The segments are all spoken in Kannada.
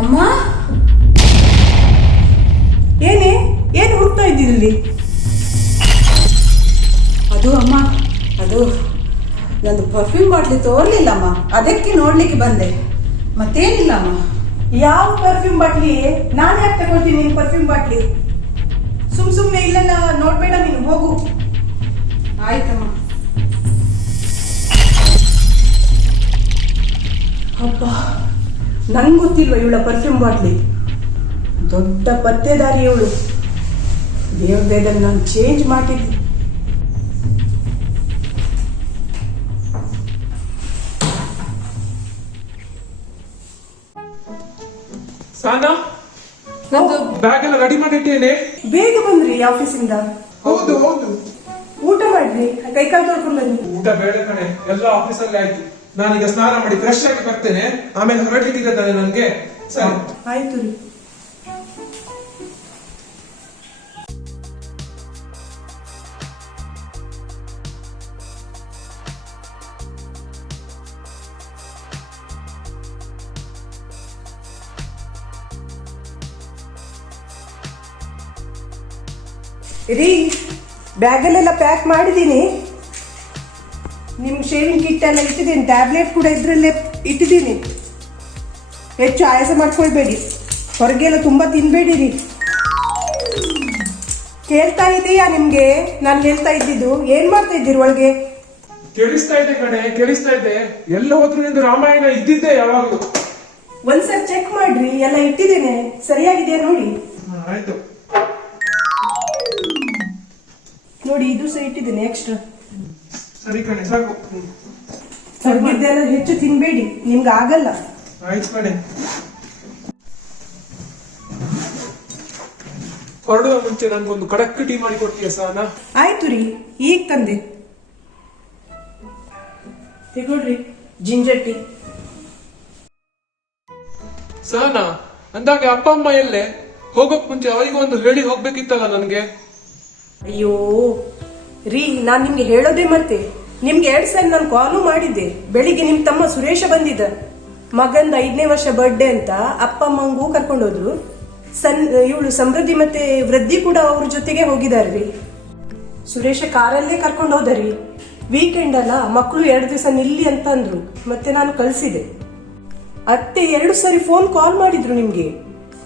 ಅಮ್ಮ, ಏನು ಹುಡ್ತಾ ಇದ್ದೀರಲ್ಲಿ? ಅದು ಅಮ್ಮ, ಅದು ನಂದು ಪರ್ಫ್ಯೂಮ್ ಬಾಟ್ಲಿ ತೋರ್ಲಿಲ್ಲಮ್ಮ, ಅದಕ್ಕೆ ನೋಡ್ಲಿಕ್ಕೆ ಬಂದೆ. ಮತ್ತೇನಿಲ್ಲ ಅಮ್ಮ. ಯಾವ ಪರ್ಫ್ಯೂಮ್ ಬಾಟ್ಲಿ? ನಾನು ಯಾಕೆ ತಗೊಳ್ತೀನಿ ನಿನ್ನ ಪರ್ಫ್ಯೂಮ್ ಬಾಟ್ಲಿ? ಸುಮ್ಮನೆ ಇಲ್ಲೆಲ್ಲ ನೋಡ್ಬೇಡ ನೀನು, ಹೋಗು. ಆಯ್ತಮ್ಮ. ಅಪ್ಪ, ನಂಗೆ ಗೊತ್ತಿಲ್ವ ಇವಳ ಪರ್ಫ್ಯೂಮ್ ಬಾಟ್ಲಿ? ದೊಡ್ಡ ಪತ್ತೆದಾರಿ ಇವಳು. ದೇವ್ರದನ್ನು ನಾನು ಚೇಂಜ್ ಮಾಡಿದ್ದೆ. ಸಾನಾ, ನಂದು ಬ್ಯಾಗ್ ಎಲ್ಲ ರೆಡಿ ಮಾಡಿಟ್ಟೇನೆ. ಬೇಗ ಬಂದ್ರಿ ಆಫೀಸಿಂದ? ಹೌದು ಹೌದು. ಊಟ ಮಾಡ್ರಿ, ಕೈಕಾಲು ತೊಳ್ಕೊಂಡು ಬನ್ನಿ. ಊಟ ಬೇಡ ಕಣೆ, ಎಲ್ಲ ಆಫೀಸಲ್ಲಿ ಆಯ್ತು. ನಾನೀಗ ಸ್ನಾನ ಮಾಡಿ ಫ್ರೆಶ್ ಆಗಿ ಬರ್ತೇನೆ, ಆಮೇಲೆ ಹೊರಡ್ಲಿಕ್ಕೆ ತಾನೆ ನನ್ಗೆ. ಸರಿ ಆಯ್ತು ರೀ. ರೀ, ಬ್ಯಾಗಲ್ಲೆಲ್ಲ ಪ್ಯಾಕ್ ಮಾಡಿದ್ದೀನಿ. ನಿಮ್ಗೆ ಶೇವಿಂಗ್ ಕಿಟ್ ಎಲ್ಲ ಇಟ್ಟಿದ್ದೀನಿ, ಟ್ಯಾಬ್ಲೆಟ್ ಕೂಡ ಇದರಲ್ಲೇ ಇಟ್ಟಿದ್ದೀನಿ. ಹೆಚ್ಚು ಆಯಾಸ ಮಾಡ್ಕೊಳ್ಬೇಡಿ, ಹೊರಗೆಲ್ಲ ತುಂಬ ತಿನ್ಬೇಡಿರಿ. ಕೇಳ್ತಾ ಇದೆಯಾ ನಿಮ್ಗೆ ನಾನು ಹೇಳ್ತಾ ಇದ್ದಿದ್ದು? ಏನ್ ಮಾಡ್ತಾ ಇದ್ದೀರಿ ಒಳಗೆ? ಕೇಳಿಸ್ತಾ ಇದೆ ಕಣೆ, ಕೇಳಿಸ್ತಾ ಇದೆ. ಎಲ್ಲ ಹೋದ್ರು ನಿಂದು ರಾಮಾಯಣ ಇದ್ದಿದ್ದೆ ಯಾವಾಗಲೂ. ಒಂದ್ಸರಿ ಚೆಕ್ ಮಾಡ್ರಿ, ಎಲ್ಲ ಇಟ್ಟಿದ್ದೇನೆ, ಸರಿಯಾಗಿದೆಯಾ ನೋಡಿ. ಆಯ್ತು ನೋಡಿ, ಇದು ಸಹ ಇಟ್ಟಿದ್ದೇನೆ ಎಕ್ಸ್ಟ್ರಾ. ಸರಿ ಕಣೆ, ಸಾಕು. ಹೊರಗಿದ್ದೆಲ್ಲ ಹೆಚ್ಚು ತಿನ್ಬೇಡಿ, ನಿಮ್ಗೆ ಆಗಲ್ಲ. ಆಯ್ತು ಕಣೆ. ಹೊರಡುವ ಮುಂಚೆ ನನ್ಗೊಂದು ಕಡಕ್ ಟೀ ಮಾಡಿ ಕೊಡ್ತೀಯ ಸಾನಾ? ಆಯ್ತು ರೀ, ಈಗ ತಂದೆ. ತಗೊಳ್ರಿ, ಜಿಂಜರ್ ಟೀ. ಸಾನಾ, ಅಂದಾಗೆ ಅಪ್ಪ ಅಮ್ಮ ಎಲ್ಲೇ? ಹೋಗೋಕ್ ಮುಂಚೆ ಅವರಿಗೂ ಒಂದು ಹೇಳಿ ಹೋಗ್ಬೇಕಿತ್ತಲ್ಲ ನನ್ಗೆ. ಅಯ್ಯೋ ರೀ, ನಾನು ನಿಮ್ಗೆ ಹೇಳೋದೇ ಮತ್ತೆ. ನಿಮ್ಗೆ 2 ಸಲ ನಾನು ಕಾಲು ಮಾಡಿದ್ದೆ. ಬೆಳಿಗ್ಗೆ ನಿಮ್ ತಮ್ಮ ಸುರೇಶ ಬಂದಿದ್ದ, ಮಗಂದ 5ನೇ ವರ್ಷ ಬರ್ಡೇ ಅಂತ ಅಪ್ಪ ಅಮ್ಮಂಗೂ ಕರ್ಕೊಂಡೋದ್ರು. ಇವಳು ಸಮೃದ್ಧಿ ಮತ್ತೆ ವೃದ್ಧಿ ಕೂಡ ಅವ್ರ ಜೊತೆಗೆ ಹೋಗಿದಾರ್ರಿ. ಸುರೇಶ ಕಾರಲ್ಲೇ ಕರ್ಕೊಂಡು ಹೋದರಿ. ವೀಕೆಂಡ್ ಅಲ್ಲ, ಮಕ್ಕಳು 2 ದಿವಸ ನಿಲ್ಲಿ ಅಂತ ಅಂದ್ರು, ಮತ್ತೆ ನಾನು ಕಳ್ಸಿದೆ. ಅತ್ತೆ 2 ಸರಿ ಫೋನ್ ಕಾಲ್ ಮಾಡಿದ್ರು ನಿಮ್ಗೆ,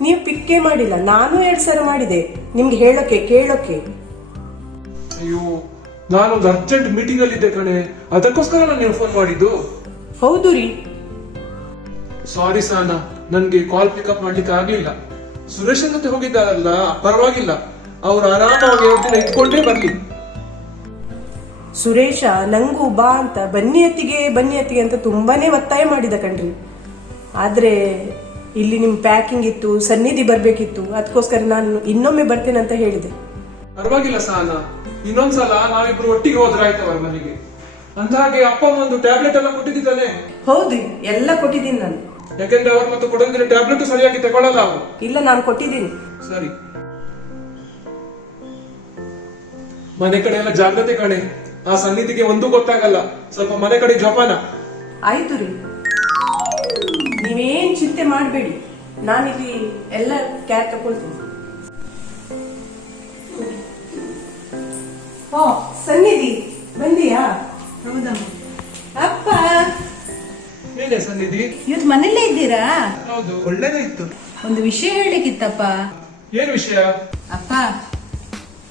ನೀವು ಪಿಕ್ಕೇ ಮಾಡಿಲ್ಲ. ನಾನು 2 ಸಲ ಮಾಡಿದೆ ನಿಮ್ಗೆ ಹೇಳೋಕೆ ಕೇಳೋಕೆ. ಅಯ್ಯೋ, ನಾನೊಂದು ಅರ್ಜೆಂಟ್ ಮೀಟಿಂಗ್ ಅಲ್ಲಿ ಇದ್ದೆ ಕಣೆ, ಅದಕ್ಕೋಸ್ಕರ ನಾನು ನೀವು ಫೋನ್ ಮಾಡಿದ್ದು. ಹೌದು ರೀ. ಸಾರಿ ಸಾನಾ, ನನ್ಗೆ ಕಾಲ್ ಪಿಕಪ್ ಮಾಡ್ಲಿಕ್ಕೆ ಆಗ್ಲಿಲ್ಲ. ಸುರೇಶನ್ ಜೊತೆ ಹೋಗಿದ್ದಾರಲ್ಲ, ಪರವಾಗಿಲ್ಲ, ಅವ್ರು ಆರಾಮಾಗಿ 2 ದಿನ ಇಟ್ಕೊಂಡೇ ಬರ್ಲಿ. ಸುರೇಶ ನಂಗೂ ಬಾ ಅಂತ ಬನ್ನಿ ಅತ್ತಿಗೆ ಅಂತ ತುಂಬಾನೇ ಒತ್ತಾಯ ಮಾಡಿದ ಕಣ್ರಿ. ಆದ್ರೆ ಇಲ್ಲಿ ನಿಮ್ ಪ್ಯಾಕಿಂಗ್ ಇತ್ತು, ಸನ್ನಿಧಿ ಬರ್ಬೇಕಿತ್ತು, ಅದಕ್ಕೋಸ್ಕರ ನಾನು ಇನ್ನೊಮ್ಮೆ ಬರ್ತೇನೆ ಅಂತ ಹೇಳಿದೆ. ಪರವಾಗಿಲ್ಲ ಸಾನಾ, ಇನ್ನೊಂದ್ಸಲ ನಾವಿಬ್ರು ಒಟ್ಟಿಗೆ ಹೋದ್ರೆ ಆಯ್ತವ ಮನೆಗೆ. ಅಂತ ಹಾಗೆ ಅಪ್ಪ ಒಂದು ಟ್ಯಾಬ್ಲೆಟ್ ಎಲ್ಲ ಕೊಟ್ಟಿದ್ದಾನೆ. ಹೌದು, ಎಲ್ಲ ಕೊಟ್ಟಿದ್ದೀನಿ ನಾನು. ಯಾಕಂದ್ರೆ ಅವ್ರು ಮತ್ತೆ ಕೊಡೋದಿಲ್ಲ, ಟ್ಯಾಬ್ಲೆಟ್ ಸರಿಯಾಗಿ ತಗೊಳ್ಳಲ್ಲ ಅವರು. ಇಲ್ಲ, ನಾನು ಕೊಟ್ಟಿದ್ದೀನಿ. ಸರಿ, ಮನೆ ಕಡೆ ಎಲ್ಲ ಜಾಗ್ರತೆ ಕಣೆ. ಆ ಸನ್ನಿಧಿಗೆ ಒಂದು ಗೊತ್ತಾಗಲ್ಲ, ಸ್ವಲ್ಪ ಮನೆ ಕಡೆ ಜೋಪಾನ. ಆಯ್ತು ರೀ, ನೀವೇನ್ ಚಿಂತೆ ಮಾಡಬೇಡಿ, ನಾನಿಲ್ಲಿ ಎಲ್ಲ ಕ್ಯಾರ್ ತಗೊಳ್ತೀನಿ. ಓ ಸನ್ನಿಧಿ ಬಂದಿಯಾ? ಹೌದಮ್ಮ. ಅಪ್ಪ, ಏನೇ ಸನ್ನಿಧಿ? ಇವತ್ತು ಮನೆಯಲ್ಲೇ ಇದ್ದೀರಾ? ಹೌದು, ಒಳ್ಳೇದೇ ಇತ್ತು. ಒಂದು ವಿಷಯ ಹೇಳಿಕ್ಕಿತ್ತಪ್ಪ. ಏನ್ ವಿಷಯ? ಅಪ್ಪ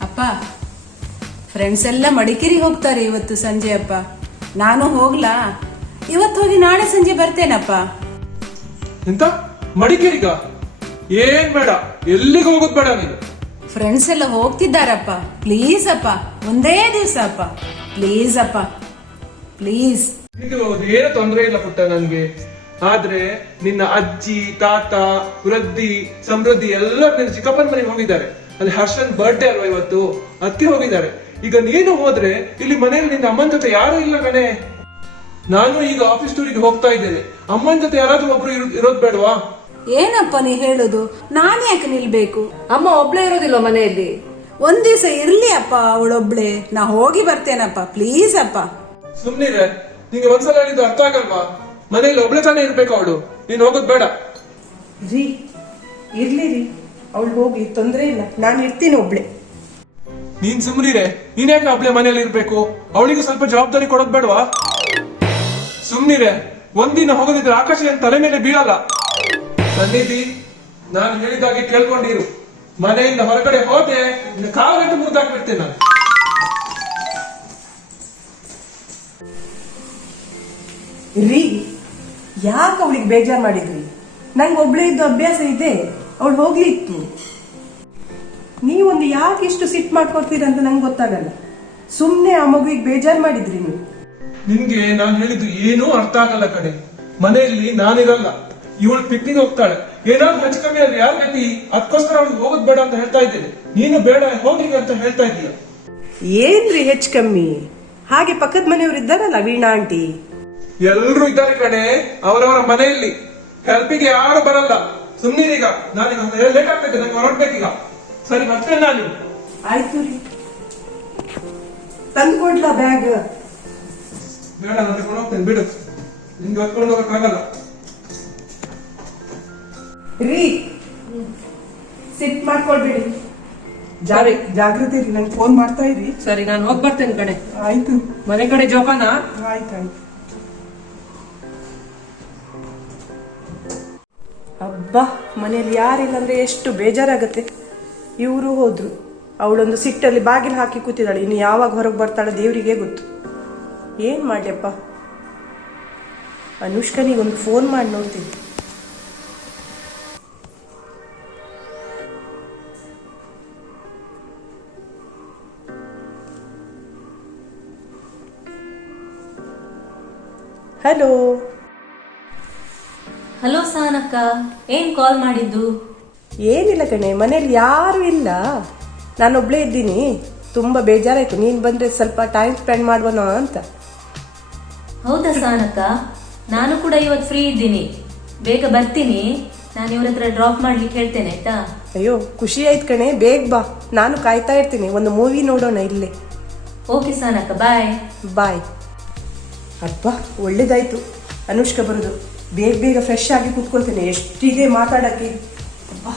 ಅಪ್ಪ, ಫ್ರೆಂಡ್ಸ್ ಎಲ್ಲ ಮಡಿಕೇರಿ ಹೋಗ್ತಾರೆ ಇವತ್ತು ಸಂಜೆ. ಅಪ್ಪ, ನಾನು ಹೋಗ್ಲಾ? ಇವತ್ತು ಹೋಗಿ ನಾಳೆ ಸಂಜೆ ಬರ್ತೇನಪ್ಪ. ಎಂತ ಮಡಿಕೇರಿಗ? ಏನ್ ಬೇಡ, ಎಲ್ಲಿಗೆ ಹೋಗೋದ್ ಬೇಡ ನೀನು. ಫ್ರೆಂಡ್ಸ್ ಎಲ್ಲ ಹೋಗ್ತಿದ್ದಾರಪ್ಪ. ಪ್ಲೀಸ್ ಅಪ್ಪ, ಒಂದೇ ದಿವಸ ಅಪ್ಪ, ಪ್ಲೀಸ್ ಅಪ್ಪ, ಪ್ಲೀಸ್. ಏನು ತೊಂದರೆ ಇಲ್ಲ ಪುಟ್ಟ ನನ್ಗೆ. ಆದ್ರೆ ನಿನ್ನ ಅಜ್ಜಿ, ತಾತ, ವೃದ್ಧಿ, ಸಮೃದ್ಧಿ ಎಲ್ಲರೂ ನಿನ್ನ ಚಿಕ್ಕಪ್ಪನ ಮನೆಗೆ ಹೋಗಿದ್ದಾರೆ. ಅಲ್ಲಿ ಹರ್ಷನ್ ಬರ್ಡೇ ಅಲ್ವಾ ಇವತ್ತು, ಅದಕ್ಕೆ ಹೋಗಿದ್ದಾರೆ. ಈಗ ನೀನು ಹೋದ್ರೆ ಇಲ್ಲಿ ಮನೆಯಲ್ಲಿ ನಿನ್ನ ಅಮ್ಮನ ಜೊತೆ ಯಾರು ಇಲ್ಲ ಕಣೆ. ನಾನು ಈಗ ಆಫೀಸ್ ಟೂರಿಗೆ ಹೋಗ್ತಾ ಇದ್ದೇನೆ. ಅಮ್ಮನ ಜೊತೆ ಯಾರಾದ್ರೂ ಒಬ್ರು ಇರೋದ್ ಬೇಡವಾ? ಏನಪ್ಪ ನೀ ಹೇಳುದು? ನಾನು ಯಾಕೆ ನಿಲ್ಬೇಕು? ಅಮ್ಮ ಒಬ್ಳೇ ಇರೋದಿಲ್ಲ ಮನೆಯಲ್ಲಿ. ಒಂದ್ ದಿವಸ ಇರ್ಲಿ ಅಪ್ಪ, ಅವಳೊಬ್ಳೆ. ನಾ ಹೋಗಿ ಬರ್ತೇನಪ್ಪ, ಪ್ಲೀಸ್ ಅಪ್ಪ. ಸುಮ್ನಿರೆ, ನಿಂಗೆ ಒಂದ್ಸಲ ಹೇಳಿದ್ದು ಅರ್ಥ ಆಗಲ್ವಾ? ಮನೆಯಲ್ಲಿ ಒಬ್ಳೆ ತಾನೇ ಇರ್ಬೇಕು ಅವಳು, ನೀನ್ ಹೋಗೋದ್ ಬೇಡ. ರೀ ಇರ್ಲಿ ರೀ, ಅವಳು ಹೋಗ್ಲಿ, ತೊಂದ್ರೆ ಇಲ್ಲ, ನಾನು ಇರ್ತೀನಿ ಒಬ್ಳೆ. ನೀನ್ ಸುಮ್ನಿರೆ, ನೀನ್ ಯಾಕೆ ಒಬ್ಳೆ ಮನೆಯಲ್ಲಿ ಇರ್ಬೇಕು? ಅವಳಿಗೂ ಸ್ವಲ್ಪ ಜವಾಬ್ದಾರಿ ಕೊಡೋದ್ ಬೇಡವಾ? ಸುಮ್ನಿರೆ, ಒಂದಿನ ಹೋಗೋದಿದ್ರೆ ಆಕಾಶ ಏನ್ ತಲೆ ಮೇಲೆ ಬೀಳಲ್ಲ. ಸನ್ನಿಧಿ, ನಾನು ಹೇಳಿದಾಗೆ ಕೇಳ್ಕೊಂಡಿರು. ಮನೆಯಿಂದ ಹೊರಗಡೆ ಹೋದೆ ಕಾಲಗಟ್ಟು ಮುರಿದಾಕ್ಬಿಡ್ತೇನೆ ನಾನು. ರೀ ಯಾಕೆ ಅವಳಿಗೆ ಬೇಜಾರ್ ಮಾಡಿದ್ರಿ? ನಂಗೆ ಒಬ್ಳೆ ಇದ್ದು ಅಭ್ಯಾಸ ಇದೆ, ಅವಳು ಹೋಗ್ಲಿ ಇತ್ತು. ನೀವೊಂದು ಯಾಕೆ ಇಷ್ಟು ಸಿಟ್ ಮಾಡ್ಕೊಡ್ತೀರಂತ ನಂಗೆ ಗೊತ್ತಾಗಲ್ಲ. ಸುಮ್ನೆ ಆ ಮಗುವಿಗೆ ಬೇಜಾರ್ ಮಾಡಿದ್ರಿ ನೀವು. ನಿನ್ಗೆ ನಾನು ಹೇಳಿದ್ದು ಏನೂ ಅರ್ಥ ಆಗಲ್ಲ ಕಣೆ. ಮನೆಯಲ್ಲಿ ನಾನಿರಲ್ಲ, ಇವಳು ಪಿಕ್ನಿಕ್ ಹೋಗ್ತಾಳೆ. ಏನಾದ್ರು ಹೆಚ್ಚು ಕಮ್ಮಿ ಅಲ್ಲಿ ಯಾರು ಗತಿ, ಅದಕ್ಕೋಸ್ಕರ ಅವಳು ಹೋಗೋದ್ ಬೇಡ ಅಂತ ಹೇಳ್ತಾ ಇದ್ದೇನೆ. ನೀನು ಬೇಡ ಹೋಗಿ ಅಂತ ಹೇಳ್ತಾ ಇದೀಯ. ಏನ್ರಿ ಹೆಚ್ಚು ಕಮ್ಮಿ? ಹಾಗೆ ಪಕ್ಕದ ಮನೆಯವರು ಇದ್ದಾರಲ್ಲ, ವೀಣಾ ಆಂಟಿ. ಎಲ್ರು ಇದ್ದಾರೆ ಕಣೆ, ಅವರವರ ಮನೆಯಲ್ಲಿ. ಹೆಲ್ಪಿಗೆ ಯಾರು ಬರಲ್ಲ. ಸುಮ್ನೀರೀಗ, ನಾನೀಗ ಲೇಟ್ ಆಗ್ತೈತೆ, ನಂಗೆ ಹೊರಡ್ಬೇಕೀಗ. ಸರಿ, ಮತ್ತೆ ನಾನು. ಆಯ್ತು ರೀ, ತಂದ್ಕೊಡ್ಲಾ ಬ್ಯಾಗ್? ಬೇಡ, ನಾನು ತಗೊಂಡು ಹೋಗ್ತೇನೆ, ಬಿಡು. ನಿನ್ಗೆ ಹೊತ್ಕೊಂಡು ಹೋಗಕ್ಕಾಗಲ್ಲ. ರೀ ಸಿಟ್ ಮಾಡ್ಕೊಳ್ಬೇಡಿ, ಜಾಗೃತಿ ರೀ. ನಂಗೆ ಫೋನ್ ಮಾಡ್ತಾ ಇರಿ. ಸರಿ, ನಾನು ಹೋಗಿ ಬರ್ತೇನೆ ಕಣೆ. ಆಯ್ತು, ಮನೆ ಕಡೆ ಜೋಪಾನ. ಆಯ್ತಾಯ್ತು. ಅಬ್ಬಾ, ಮನೆಯಲ್ಲಿ ಯಾರಿಲ್ಲ ಅಂದ್ರೆ ಎಷ್ಟು ಬೇಜಾರಾಗತ್ತೆ. ಇವರು ಹೋದ್ರು, ಅವಳೊಂದು ಸಿಟ್ಟಲ್ಲಿ ಬಾಗಿಲು ಹಾಕಿ ಕೂತಿದ್ದಾಳೆ. ಇನ್ನು ಯಾವಾಗ ಹೊರಗೆ ಬರ್ತಾಳೆ ದೇವರಿಗೆ ಗೊತ್ತು. ಏನ್ ಮಾಡ್ಲಪ್ಪ, ಅನುಷ್ಕನಿಗೊಂದು ಫೋನ್ ಮಾಡಿ ನೋಡ್ತೀನಿ. ಹಲೋ. ಹಲೋ ಸಾನಕ್ಕ, ಏನ್ ಕಾಲ್ ಮಾಡಿದ್ದು? ಏನಿಲ್ಲ ಕಣೆ, ಮನೇಲಿ ಯಾರು ಇಲ್ಲ, ನಾನೊಬ್ಳೇ ಇದ್ದೀನಿ. ತುಂಬ ಬೇಜಾರಾಯ್ತು, ನೀನು ಬಂದರೆ ಸ್ವಲ್ಪ ಟೈಮ್ ಸ್ಪೆಂಡ್ ಮಾಡುವನ ಅಂತ. ಹೌದಾ ಸಾನಕ್ಕ, ನಾನು ಕೂಡ ಇವತ್ತು ಫ್ರೀ ಇದ್ದೀನಿ, ಬೇಗ ಬರ್ತೀನಿ. ನಾನು ಇವ್ರ ಹತ್ರ ಡ್ರಾಪ್ ಮಾಡ್ಲಿಕ್ಕೆ ಹೇಳ್ತೇನೆ, ಆಯ್ತಾ? ಅಯ್ಯೋ ಖುಷಿ ಆಯ್ತು ಕಣೆ, ಬೇಗ ಬಾ, ನಾನು ಕಾಯ್ತಾ ಇರ್ತೀನಿ. ಒಂದು ಮೂವಿ ನೋಡೋಣ ಇಲ್ಲೇ. ಓಕೆ ಸಾನಕ್ಕ, ಬಾಯ್. ಬಾಯ್. ಅಬ್ಬಾ ಒಳ್ಳೇದಾಯ್ತು ಅನುಷ್ಕಾ ಬರೋದು. ಬೇಗ ಬೇಗ ಫ್ರೆಶ್ ಆಗಿ ಕೂತ್ಕೊಳ್ತೇನೆ, ಎಷ್ಟಿದೆ ಮಾತಾಡಕ್ಕೆ. ಅಬ್ಬಾ,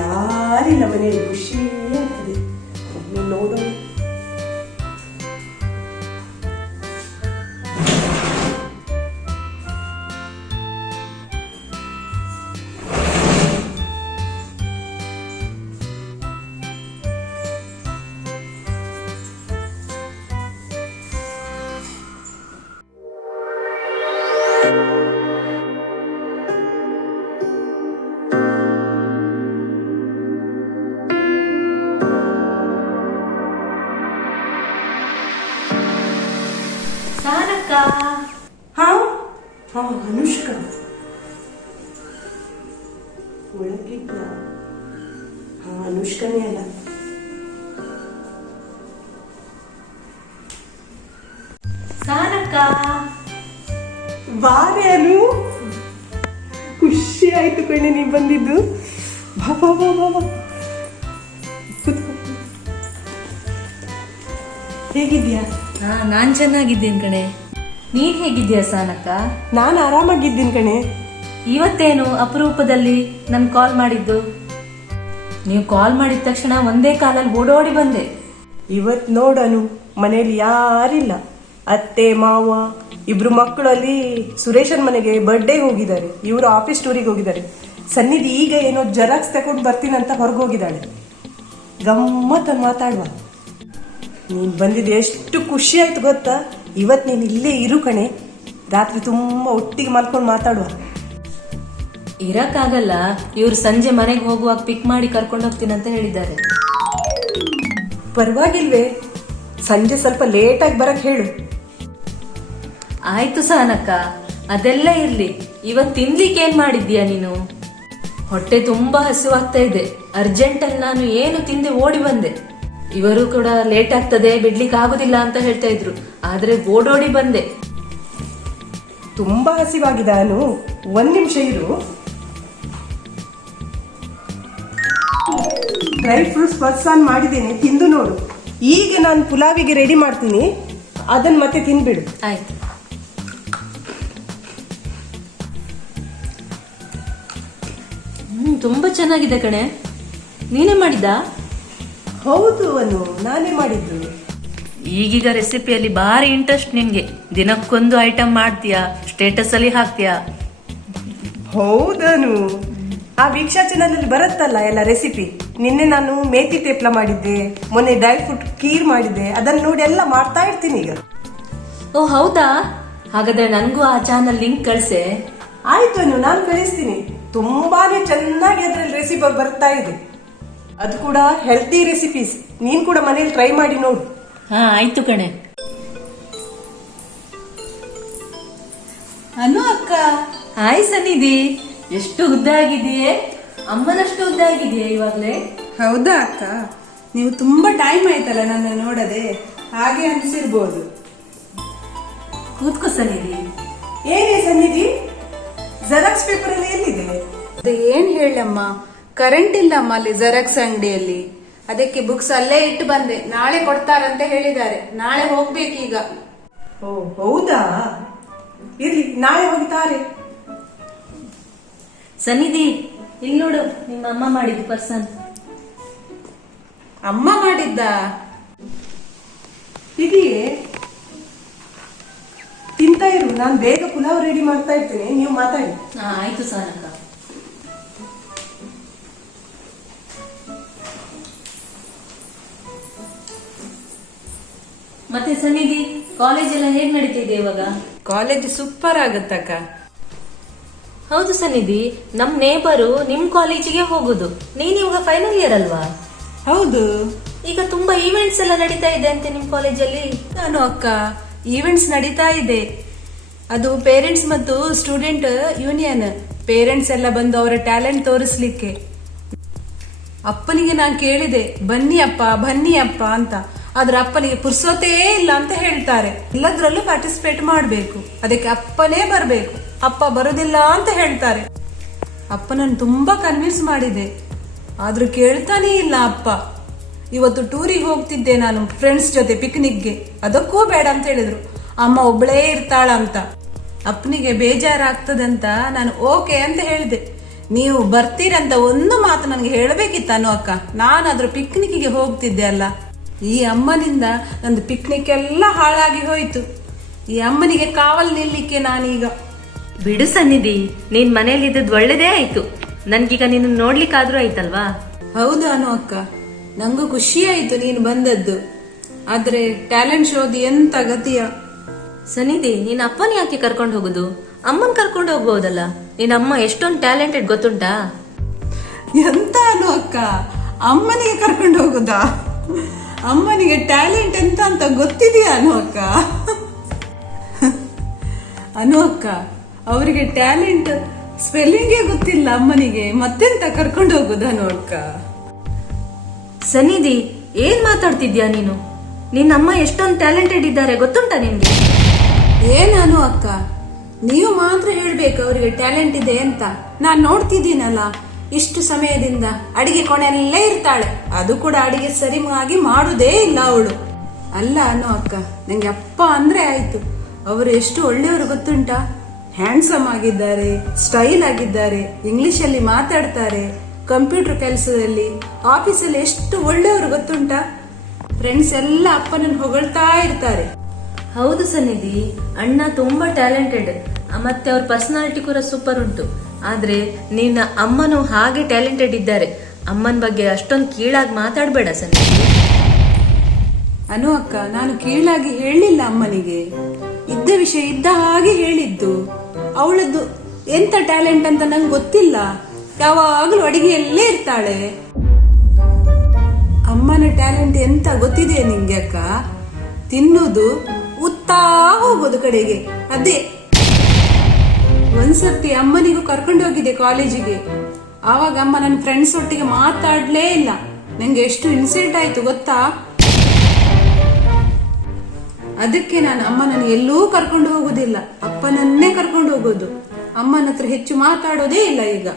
ಯಾರಿಲ್ಲ ಮನೆಯಲ್ಲಿ, ಖುಷಿ ಆಗ್ತದೆ. ಒಮ್ಮೆ ನೋಡೋಣ. ಸಾನಕ್ಕ, ಹಾ ಹಾ, ಅನುಷ್ಕಾ ಒಳಗಿದ್ದ? ಹಾ, ಅನುಷ್ಕನೇ ಅಲ್ಲ. ಸಾನಕ್ಕ, ಬಾರೆ ಅನು, ಖುಷಿ ಆಯ್ತು ಕಣೆ ನೀ ಬಂದಿದ್ದು. ಬಾ ಬಾ ಬಾ ಬಾ ಬಾ, ಕೂತ್ಕೊ. ಹೇಗಿದ್ಯಾ? ನಾನ್ ಚೆನ್ನಾಗಿದ್ದೀನಿ ಕಣೆ. ನೀನ್ ಹೇಗಿದ್ದೀಯ ಸಾನಕ್ಕ? ನಾನು ಆರಾಮಾಗಿದ್ದೀನಿ ಕಣೆ. ಇವತ್ತೇನು ಅಪರೂಪದಲ್ಲಿ ನನ್ ಕಾಲ್ ಮಾಡಿದ್ದು? ನೀವು ಕಾಲ್ ಮಾಡಿದ ತಕ್ಷಣ ಒಂದೇ ಕಾಲಲ್ಲಿ ಓಡೋಡಿ ಬಂದೆ. ಇವತ್ ನೋಡನು, ಮನೇಲಿ ಯಾರಿಲ್ಲ. ಅತ್ತೆ ಮಾವ ಇಬ್ರು ಮಕ್ಕಳಲ್ಲಿ ಸುರೇಶನ್ ಮನೆಗೆ ಬರ್ಡೇ ಹೋಗಿದ್ದಾರೆ, ಇವರು ಆಫೀಸ್ ಟೂರಿಗೆ ಹೋಗಿದ್ದಾರೆ. ಸನ್ನಿಧಿ ಈಗ ಏನೋ ಜೆರಾಕ್ಸ್ ತಗೊಂಡು ಬರ್ತೀನಂತ ಹೊರಗೆ ಹೋಗಿದ್ದಾಳೆ. ಗಮ್ಮತ್ತ ಮಾತಾಡುವ. ನೀನು ಬಂದಿದ್ದು ಎಷ್ಟು ಖುಷಿ ಆಯ್ತು ಗೊತ್ತಾ? ಇವತ್ತು ನೀನು ಇಲ್ಲೇ ಇರು ಕಣೆ, ರಾತ್ರಿ ತುಂಬ ಒಟ್ಟಿಗೆ ಮಲ್ಕೊಂಡು ಮಾತಾಡುವ. ಇರಕ್ಕಾಗಲ್ಲ, ಇವ್ರು ಸಂಜೆ ಮನೆಗೆ ಹೋಗುವಾಗ ಪಿಕ್ ಮಾಡಿ ಕರ್ಕೊಂಡು ಹೋಗ್ತೀನಿ ಅಂತ ಹೇಳಿದ್ದಾರೆ. ಪರವಾಗಿಲ್ವೇ, ಸಂಜೆ ಸ್ವಲ್ಪ ಲೇಟಾಗಿ ಬರಕ್ ಹೇಳು. ಆಯ್ತು ಸಾನಕ್ಕ, ಅದೆಲ್ಲ ಇರ್ಲಿ. ಇವತ್ತು ತಿನ್ಲಿಕ್ಕೆ ಏನ್ ಮಾಡಿದ್ಯಾ ನೀನು? ಹೊಟ್ಟೆ ತುಂಬಾ ಹಸಿವಾಗ್ತಾ ಇದೆ, ಅರ್ಜೆಂಟಲ್ಲಿ ನಾನು ಏನು ತಿಂದೆ ಓಡಿ ಬಂದೆ. ಇವರು ಕೂಡ ಲೇಟ್ ಆಗ್ತದೆ ಬಿಡ್ಲಿಕ್ಕೆ ಆಗುದಿಲ್ಲ ಅಂತ ಹೇಳ್ತಾ ಇದ್ರು, ಆದ್ರೆ ಓಡೋಡಿ ಬಂದೆ. ತುಂಬಾ ಹಸಿವಾಗಿದೆ ಅನು, ಒಂದ್ ನಿಮಿಷ ಇರು. ಡ್ರೈ ಫ್ರೂಟ್ಸ್ ಫರ್ಸಾನ್ ಮಾಡಿದ್ದೇನೆ, ತಿಂದು ನೋಡು. ಈಗ ನಾನು ಪುಲಾವಿಗೆ ರೆಡಿ ಮಾಡ್ತೀನಿ, ಅದನ್ನ ಮತ್ತೆ ತಿನ್ಬಿಡು. ಆಯ್ತು. ತುಂಬಾ ಚೆನ್ನಾಗಿದೆ ಕಣೆ. ನೀನೇ ಮಾಡಿದ್ದ? ಹೌದು ಅನು, ನಾನೇ ಮಾಡಿದ್ದು. ಈಗೀಗ ರೆಸಿಪಿಯಲ್ಲಿ ಭಾರಿ ಇಂಟ್ರೆಸ್ಟ್ ನಿನ್ಗೆ. ದಿನಕ್ಕೊಂದು ಐಟಮ್ ಮಾಡ್ತೀಯಾ, ಸ್ಟೇಟಸ್ ಅಲ್ಲಿ ಹಾಕ್ತೀಯಾ. ಹೌದನು, ಆ ವೀಕ್ಷಾ ಚಾನಲ್ ಅಲ್ಲಿ ಬರುತ್ತಲ್ಲ ಎಲ್ಲ ರೆಸಿಪಿ. ನಿನ್ನೆ ನಾನು ಮೇಥಿ ತೇಪ್ಲ ಮಾಡಿದ್ದೆ, ಮೊನ್ನೆ ಡ್ರೈ ಫ್ರೂಟ್ ಖೀರ್ ಮಾಡಿದ್ದೆ. ಅದನ್ನ ನೋಡಿ ಎಲ್ಲ ಮಾಡ್ತಾ ಇರ್ತೀನಿ ಈಗ. ಓ ಹೌದಾ? ಹಾಗಾದ್ರೆ ನನ್ಗೂ ಆ ಚಾನಲ್ ಲಿಂಕ್ ಕಳ್ಸೆ. ಆಯ್ತು ಅನು, ನಾನು ಕಳಿಸ್ತೀನಿ. ತುಂಬಾನೇ ಚೆನ್ನಾಗಿ ಅದ್ರಲ್ಲಿ ರೆಸಿಪಿ ಬರ್ತಾ ಇದೆ. ಅದು ಕೂಡ ಹೆಲ್ತಿ ರೆಸಿಪೀಸ್. ನೀನ್ ಕೂಡ ಮನೇಲಿ ಟ್ರೈ ಮಾಡಿ ನೋಡು. ಹಾ ಆಯ್ತು ಕಣೆ. ಅನು ಅಕ್ಕ. ಹಾಯ್ ಸನ್ನಿಧಿ, ಎಷ್ಟು ಉದ್ದ ಆಗಿದೆಯೇ? ಅಮ್ಮನಷ್ಟು ಉದ್ದ ಆಗಿದೆಯೇ ಇವಾಗ್ಲೇ? ಹೌದಾ ಅಕ್ಕ, ನೀವು ತುಂಬಾ ಟೈಮ್ ಆಯ್ತಲ್ಲ ನನ್ನ ನೋಡದೆ, ಹಾಗೆ ಅನ್ಸಿರ್ಬೋದು. ಕೂತ್ಕೋ ಸನ್ನಿಧಿ. ಏನೇ ಸನ್ನಿಧಿ, ಜೆರಾಕ್ಸ್ ಪೇಪರ್ ಅಲ್ಲಿ ಎಲ್ಲಿದೆ? ಅದು ಏನ್ ಹೇಳಮ್ಮ, ಕರೆಂಟ್ ಇಲ್ಲಮ್ಮ ಅಲ್ಲಿ ಜೆರಾಕ್ಸ್ ಅಂಗಡಿಯಲ್ಲಿ. ಅದಕ್ಕೆ ಬುಕ್ಸ್ ಅಲ್ಲೇ ಇಟ್ಟು ಬಂದೆ. ನಾಳೆ ಕೊಡ್ತಾರಂತ ಹೇಳಿದ್ದಾರೆ, ನಾಳೆ ಹೋಗ್ಬೇಕೀಗ. ಓ ಹೌದಾ, ಇರ್ಲಿ, ನಾಳೆ ಹೋಗ್ತಾರೆ. ಸನ್ನಿಧಿ, ಇಲ್ಲಿ ನೋಡು, ನಿಮ್ಮ ಅಮ್ಮ ಮಾಡಿದ್ದು ಪರ್ಸನ್. ಅಮ್ಮ ಮಾಡಿದ್ದ? ಇದೆಯೇ? ತಿಂತಾ ಇರು, ನಾನು ಬೇಗ ಪುಲಾವ್ ರೆಡಿ ಮಾಡ್ತಾ ಇರ್ತೇನೆ, ನೀವು ಮಾತಾಡಿ. ಹಾ ಆಯ್ತು ಸಾನಕ್ಕ. ಮತ್ತೆ ಸನ್ನಿಧಿ, ಕಾಲೇಜ್ ಎಲ್ಲ ಹೇಗ್ ನಡೀತಿದೆ ಇವಾಗ? ಕಾಲೇಜ್ ಸೂಪರ್ ಆಗುತ್ತಕ್ಕ. ಹೌದು ಸನ್ನಿಧಿ, ನಮ್ ನೇಬರು ನಿಮ್ ಕಾಲೇಜಿಗೆ ಹೋಗುದು. ನೀನ್ ಇವಾಗ ಫೈನಲ್ ಇಯರ್ ಅಲ್ವಾ? ಹೌದು. ಈಗ ತುಂಬಾ ಈವೆಂಟ್ಸ್ ಎಲ್ಲ ನಡೀತಾ ಇದೆ ಅಂತೆ ನಿಮ್ ಕಾಲೇಜಲ್ಲಿ. ನಾನು ಅಕ್ಕ, ಈವೆಂಟ್ಸ್ ನಡೀತಾ ಇದೆ. ಅದು ಪೇರೆಂಟ್ಸ್ ಮತ್ತು ಸ್ಟೂಡೆಂಟ್ ಯೂನಿಯನ್. ಪೇರೆಂಟ್ಸ್ ಎಲ್ಲ ಬಂದು ಅವರ ಟ್ಯಾಲೆಂಟ್ ತೋರಿಸ್ಲಿಕ್ಕೆ. ಅಪ್ಪನಿಗೆ ನಾನು ಕೇಳಿದೆ, ಬನ್ನಿ ಅಪ್ಪ ಅಂತ. ಆದ್ರೆ ಅಪ್ಪನಿಗೆ ಪುರ್ಸೋತೇ ಇಲ್ಲ ಅಂತ ಹೇಳ್ತಾರೆ. ಎಲ್ಲದ್ರಲ್ಲೂ ಪಾರ್ಟಿಸಿಪೇಟ್ ಮಾಡಬೇಕು, ಅದಕ್ಕೆ ಅಪ್ಪನೇ ಬರಬೇಕು. ಅಪ್ಪ ಬರೋದಿಲ್ಲ ಅಂತ ಹೇಳ್ತಾರೆ. ಅಪ್ಪನನ್ನು ತುಂಬಾ ಕನ್ವಿನ್ಸ್ ಮಾಡಿದೆ, ಆದ್ರೂ ಕೇಳ್ತಾನೇ ಇಲ್ಲ ಅಪ್ಪ. ಇವತ್ತು ಟೂರಿಗೆ ಹೋಗ್ತಿದ್ದೆ ನಾನು ಫ್ರೆಂಡ್ಸ್ ಜೊತೆ ಪಿಕ್ನಿಕ್ಗೆ, ಅದಕ್ಕೂ ಬೇಡ ಅಂತ ಹೇಳಿದ್ರು. ಅಮ್ಮ ಒಬ್ಬಳೇ ಇರ್ತಾಳ ಅಂತ. ಅಪ್ಪನಿಗೆ ಬೇಜಾರಾಗ್ತದಂತ ನಾನು ಓಕೆ ಅಂತ ಹೇಳಿದೆ. ನೀವು ಬರ್ತೀರಂತ ಒಂದು ಮಾತು ನನಗೆ ಹೇಳಬೇಕಿತ್ತಾನು ಅಕ್ಕ. ನಾನಾದ್ರೂ ಪಿಕ್ನಿಕ್ಗೆ ಹೋಗ್ತಿದ್ದೆ ಅಲ್ಲ. ಈ ಅಮ್ಮನಿಂದ ನಂದು ಪಿಕ್ನಿಕ್ ಎಲ್ಲ ಹಾಳಾಗಿ ಹೋಯ್ತು. ಈ ಅಮ್ಮನಿಗೆ ಕಾವಲ್ ನಿಲ್ಲಿಕ್ಕೆ ನಾನೀಗ. ಬಿಡು ಸನ್ನಿಧಿ, ನೀನ್ ಮನೇಲಿ ಇದ್ದದ್ದು ಒಳ್ಳೇದೇ ಆಯ್ತು. ನನ್ಗೀಗ ನಿನ್ನ ನೋಡ್ಲಿಕ್ಕಾದ್ರೂ ಆಯ್ತಲ್ವಾ? ಹೌದು ಅನು ಅಕ್ಕ, ನಂಗೂ ಖುಷಿ ಆಯ್ತು ನೀನು ಬಂದದ್ದು. ಆದ್ರೆ ಟ್ಯಾಲೆಂಟ್ ಶೋದು ಎಂತ ಗತಿಯ. ಸನ್ನಿಧಿ, ನೀನ್ ಅಪ್ಪನ ಯಾಕೆ ಕರ್ಕೊಂಡು ಹೋಗುದು? ಅಮ್ಮನ್ ಕರ್ಕೊಂಡು ಹೋಗ್ಬೋದಲ್ಲ. ನಿನ್ನ ಅಮ್ಮ ಎಷ್ಟೊಂದು ಟ್ಯಾಲೆಂಟೆಡ್ ಗೊತ್ತುಂಟಾ? ಎಂತ ಅನು ಅಕ್ಕ, ಅಮ್ಮನಿಗೆ ಕರ್ಕೊಂಡು ಹೋಗುದಾ? ಅಮ್ಮನಿಗೆ ಟ್ಯಾಲೆಂಟ್ ಎಂತ ಅಂತ ಗೊತ್ತಿದೆಯಾ ಅನು ಅಕ್ಕ? ಅನು ಅಕ್ಕ, ಅವರಿಗೆ ಟ್ಯಾಲೆಂಟ್ ಸ್ಪೆಲ್ಲಿಂಗೇ ಗೊತ್ತಿಲ್ಲ ಅಮ್ಮನಿಗೆ, ಮತ್ತೆಂತ ಕರ್ಕೊಂಡು ಹೋಗುದು ಅನು ಅಕ್ಕ? ಸನ್ನಿಧಿ, ಏನ್ ಮಾತಾಡ್ತಿದ್ಯಾ ನೀನು? ನಿನ್ನಮ್ಮ ಎಷ್ಟೊಂದು ಟ್ಯಾಲೆಂಟೆಡ್ ಇದ್ದಾರೆ ಗೊತ್ತುಂಟಾ ನಿನ್ಗೆ? ಏನಾನು ಅಕ್ಕ, ನೀವು ಮಾತ್ರ ಹೇಳ್ಬೇಕು ಅವರಿಗೆ ಟ್ಯಾಲೆಂಟ್ ಇದೆ ಅಂತ. ನಾನ್ ನೋಡ್ತಿದ್ದೀನಲ್ಲ ಇಷ್ಟು ಸಮಯದಿಂದ, ಅಡಿಗೆ ಕೊನೆಯಲ್ಲೇ ಇರ್ತಾಳೆ. ಅದು ಕೂಡ ಅಡಿಗೆ ಸರಿಯಾಗಿ ಮಾಡುವುದೇ ಇಲ್ಲ ಅವಳು. ಅಲ್ಲ ಅನು ಅಕ್ಕ, ನಂಗೆ ಅಪ್ಪ ಅಂದ್ರೆ ಆಯ್ತು. ಅವರು ಎಷ್ಟು ಒಳ್ಳೆಯವರು ಗೊತ್ತುಂಟಾ? ಹ್ಯಾಂಡ್ಸಮ್ ಆಗಿದ್ದಾರೆ, ಸ್ಟೈಲ್ ಆಗಿದ್ದಾರೆ, ಇಂಗ್ಲಿಷಲ್ಲಿ ಮಾತಾಡ್ತಾರೆ, ಕಂಪ್ಯೂಟರ್ ಕೆಲಸದಲ್ಲಿ, ಆಫೀಸಲ್ಲಿ ಎಷ್ಟು ಒಳ್ಳೆಯವರು ಗೊತ್ತುಂಟಾ? ಫ್ರೆಂಡ್ಸ್ ಎಲ್ಲ ಅಪ್ಪನನ್ನು ಹೊಗಳ್ತಾ ಇರ್ತಾರೆ. ಹೌದು ಸನ್ನಿಧಿ, ಅಣ್ಣ ತುಂಬಾ ಟ್ಯಾಲೆಂಟೆಡ್, ಮತ್ತೆ ಅವ್ರ ಪರ್ಸನಾಲಿಟಿ ಕೂಡ ಸೂಪರ್ ಉಂಟು. ಆದ್ರೆ ನಿನ್ನ ಅಮ್ಮನು ಹಾಗೆ ಟ್ಯಾಲೆಂಟೆಡ್ ಇದ್ದಾರೆ. ಅಮ್ಮನ ಬಗ್ಗೆ ಅಷ್ಟೊಂದು ಕೀಳಾಗಿ ಮಾತಾಡಬೇಡ ಸನ್ನಿಧಿ. ಅನು ಅಕ್ಕ, ನಾನು ಕೀಳಾಗಿ ಹೇಳಲಿಲ್ಲ ಅಮ್ಮನಿಗೆ. ಇದ್ದ ವಿಷಯ ಇದ್ದ ಹಾಗೆ ಹೇಳಿದ್ದು. ಅವಳದ್ದು ಎಂತ ಟ್ಯಾಲೆಂಟ್ ಅಂತ ನಂಗೆ ಗೊತ್ತಿಲ್ಲ. ಯಾವಾಗಲೂ ಅಡಿಗೆಯಲ್ಲೇ ಇರ್ತಾಳೆ. ಅಮ್ಮನ ಟ್ಯಾಲೆಂಟ್ ಎಂತ ಗೊತ್ತಿದೆಯಾ ನಿಂಗೆ ಅಕ್ಕ? ತಿನ್ನುವುದು, ಉತ್ತಾ ಹೋಗೋದು ಕಡೆಗೆ, ಅದೇ. ಒಂದ್ಸರ್ತಿ ಅಮ್ಮನಿಗೂ ಕರ್ಕೊಂಡು ಹೋಗಿದ್ದೆ ಕಾಲೇಜಿಗೆ. ಆವಾಗ ಅಮ್ಮ ನನ್ನ ಫ್ರೆಂಡ್ಸ್ ಒಟ್ಟಿಗೆ ಮಾತಾಡ್ಲೇ ಇಲ್ಲ. ನಂಗೆ ಎಷ್ಟು ಇನ್ಸಿಡೆಂಟ್ ಆಯ್ತು ಗೊತ್ತಾ? ಅದಕ್ಕೆ ನಾನು ಅಮ್ಮನನ್ನು ಎಲ್ಲೂ ಕರ್ಕೊಂಡು ಹೋಗುದಿಲ್ಲ, ಅಪ್ಪನನ್ನೇ ಕರ್ಕೊಂಡು ಹೋಗೋದು. ಅಮ್ಮನ ಹತ್ರ ಹೆಚ್ಚು ಮಾತಾಡೋದೇ ಇಲ್ಲ ಈಗ.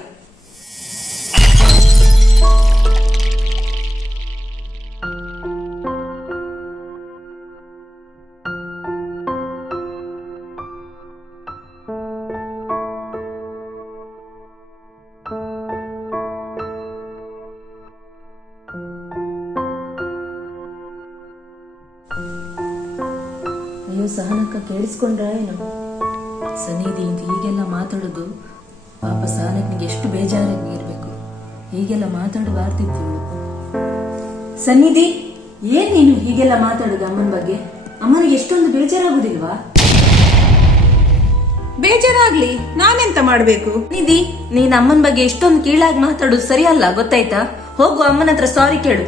ಅಯ್ಯೋ ಸಹನಕ್ಕ, ಕೇಳಿಸ್ಕೊಂಡ್ರ ಏನೋ? ಸನ್ನಿಧಿ ಅಂತ ಹೀಗೆಲ್ಲ ಮಾತಾಡೋದು ಪಾಪ ಸಹನಕ್ಕನಿಗೆ ಎಷ್ಟು ಬೇಜಾರಾಗಿ ಇರ್ಬೇಕು. ಹೀಗೆಲ್ಲ ಮಾತಾಡಬಾರ್ದಿತ್ತು ಇವಳು. ಸನ್ನಿಧಿ, ಏನ್ ನೀನು ಹೀಗೆಲ್ಲ ಮಾತಾಡೋದು ಅಮ್ಮನ ಬಗ್ಗೆ? ಅಮ್ಮನಿಗೆ ಎಷ್ಟೊಂದು ಬೇಜಾರಾಗುದಿಲ್ವಾ? ಬೇಜಾರಾಗ್ಲಿ, ನಾನೆಂತ ಮಾಡ್ಬೇಕು? ನಿಧಿ, ನೀನ್ ಅಮ್ಮನ ಬಗ್ಗೆ ಎಷ್ಟೊಂದು ಕೀಳಾಗಿ ಮಾತಾಡೋದು ಸರಿಯಲ್ಲ, ಗೊತ್ತಾಯ್ತಾ? ಹೋಗು ಅಮ್ಮನ ಹತ್ರ ಸಾರಿ ಕೇಳು.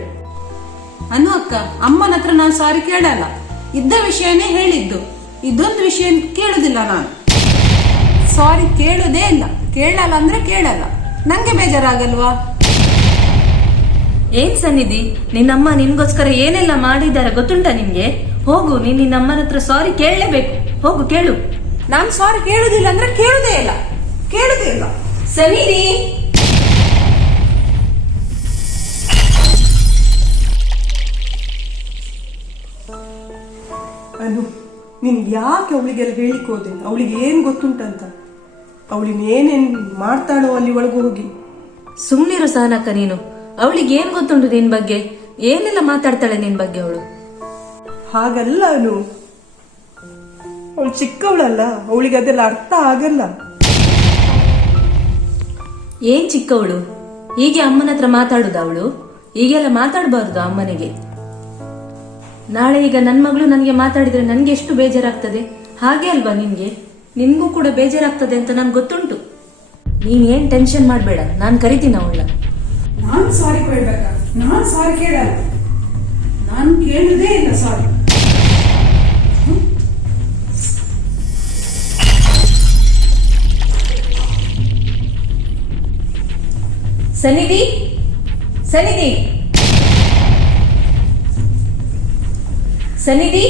ಅನು ಅಕ್ಕ, ಅಮ್ಮನ ಹತ್ರ ನಾನು ಸಾರಿ ಕೇಳಲ್ಲ. ಇದ್ದ ವಿಷಯನೇ ಹೇಳಿದ್ದು, ಇದೊಂದು ವಿಷಯ ಕೇಳುದಿಲ್ಲ ನಾನು. ಸಾರಿ ಕೇಳುದೇ ಇಲ್ಲ. ಕೇಳಲ್ಲ ಅಂದ್ರೆ ಕೇಳಲ್ಲ. ನಂಗೆ ಬೇಜಾರಾಗಲ್ವಾ? ಏನ್ ಸನ್ನಿಧಿ, ನಿನ್ನಮ್ಮ ನಿನ್ಗೋಸ್ಕರ ಏನೆಲ್ಲ ಮಾಡಿದ್ದಾರೆ ಗೊತ್ತುಂಟ ನಿನ್ಗೆ? ಹೋಗು, ನೀನ್ ನಿನ್ನಮ್ಮನ ಹತ್ರ ಸಾರಿ ಕೇಳಲೇಬೇಕು. ಹೋಗು ಕೇಳು. ನಾನು ಸಾರಿ ಕೇಳುದಿಲ್ಲ ಅಂದ್ರೆ ಕೇಳುದೇ ಇಲ್ಲ, ಕೇಳುದೇ ಇಲ್ಲ. ಸನ್ನಿಧಿ, ಅನು, ನೀನ್ ಯಾಕೆ ಅವಳಿಗೆಲ್ಲ ಹೇಳಿಕ್ ಹೋದೆ? ಅವಳಿಗೆ ಏನ್ ಗೊತ್ತುಂಟಂತ? ಅವಳಿನೇನೇನ್ ಮಾಡ್ತಾಳೋ ಅಲ್ಲಿ ಒಳಗೆ ಹೋಗಿ. ಸುಮ್ನಿರು ಸಹನಕ್ಕ ನೀನು. ಅವಳಿಗೆ ಏನ್ ಗೊತ್ತುಂಟು ನಿನ್ ಬಗ್ಗೆ? ಏನೆಲ್ಲ ಮಾತಾಡ್ತಾಳೆ ನಿನ್ ಬಗ್ಗೆ ಅವಳು? ಹಾಗಲ್ಲ ಅನು, ಅವಳು ಚಿಕ್ಕವಳಲ್ಲ, ಅವಳಿಗೆ ಅದೆಲ್ಲ ಅರ್ಥ ಆಗಲ್ಲ. ಏನ್ ಚಿಕ್ಕವಳು? ಹೀಗೆ ಅಮ್ಮನ ಹತ್ರ ಮಾತಾಡುದ ಅವಳು? ಹೀಗೆಲ್ಲ ಮಾತಾಡಬಾರ್ದು ಅಮ್ಮನಿಗೆ. ನಾಳೆ ಈಗ ನನ್ ಮಗಳು ನನ್ಗೆ ಮಾತಾಡಿದ್ರೆ ನನ್ಗೆ ಎಷ್ಟು ಬೇಜಾರಾಗ್ತದೆ, ಹಾಗೆ ಅಲ್ವಾ ನಿನ್ಗೆ? ನಿನ್ಗೂ ಕೂಡ ಬೇಜಾರಾಗ್ತದೆ ಅಂತ ನನ್ಗೆ ಗೊತ್ತುಂಟು. ನೀನ್ ಏನ್ ಟೆನ್ಷನ್ ಮಾಡ್ಬೇಡ, ನಾನ್ ಕರಿತೀನಿ ಅವಳ. ನಾನು ಸಾರಿ ಕೇಳ್ಬೇಕ? ನಾನು ಸಾರಿ ಕೇಳಲ್ಲ, ನಾನು ಕೇಳುದೇ ಇಲ್ಲ ಸಾರಿ. ಸನ್ನಿಧಿ, ಸನ್ನಿಧಿ, ಸನ್ನಿಧಿ,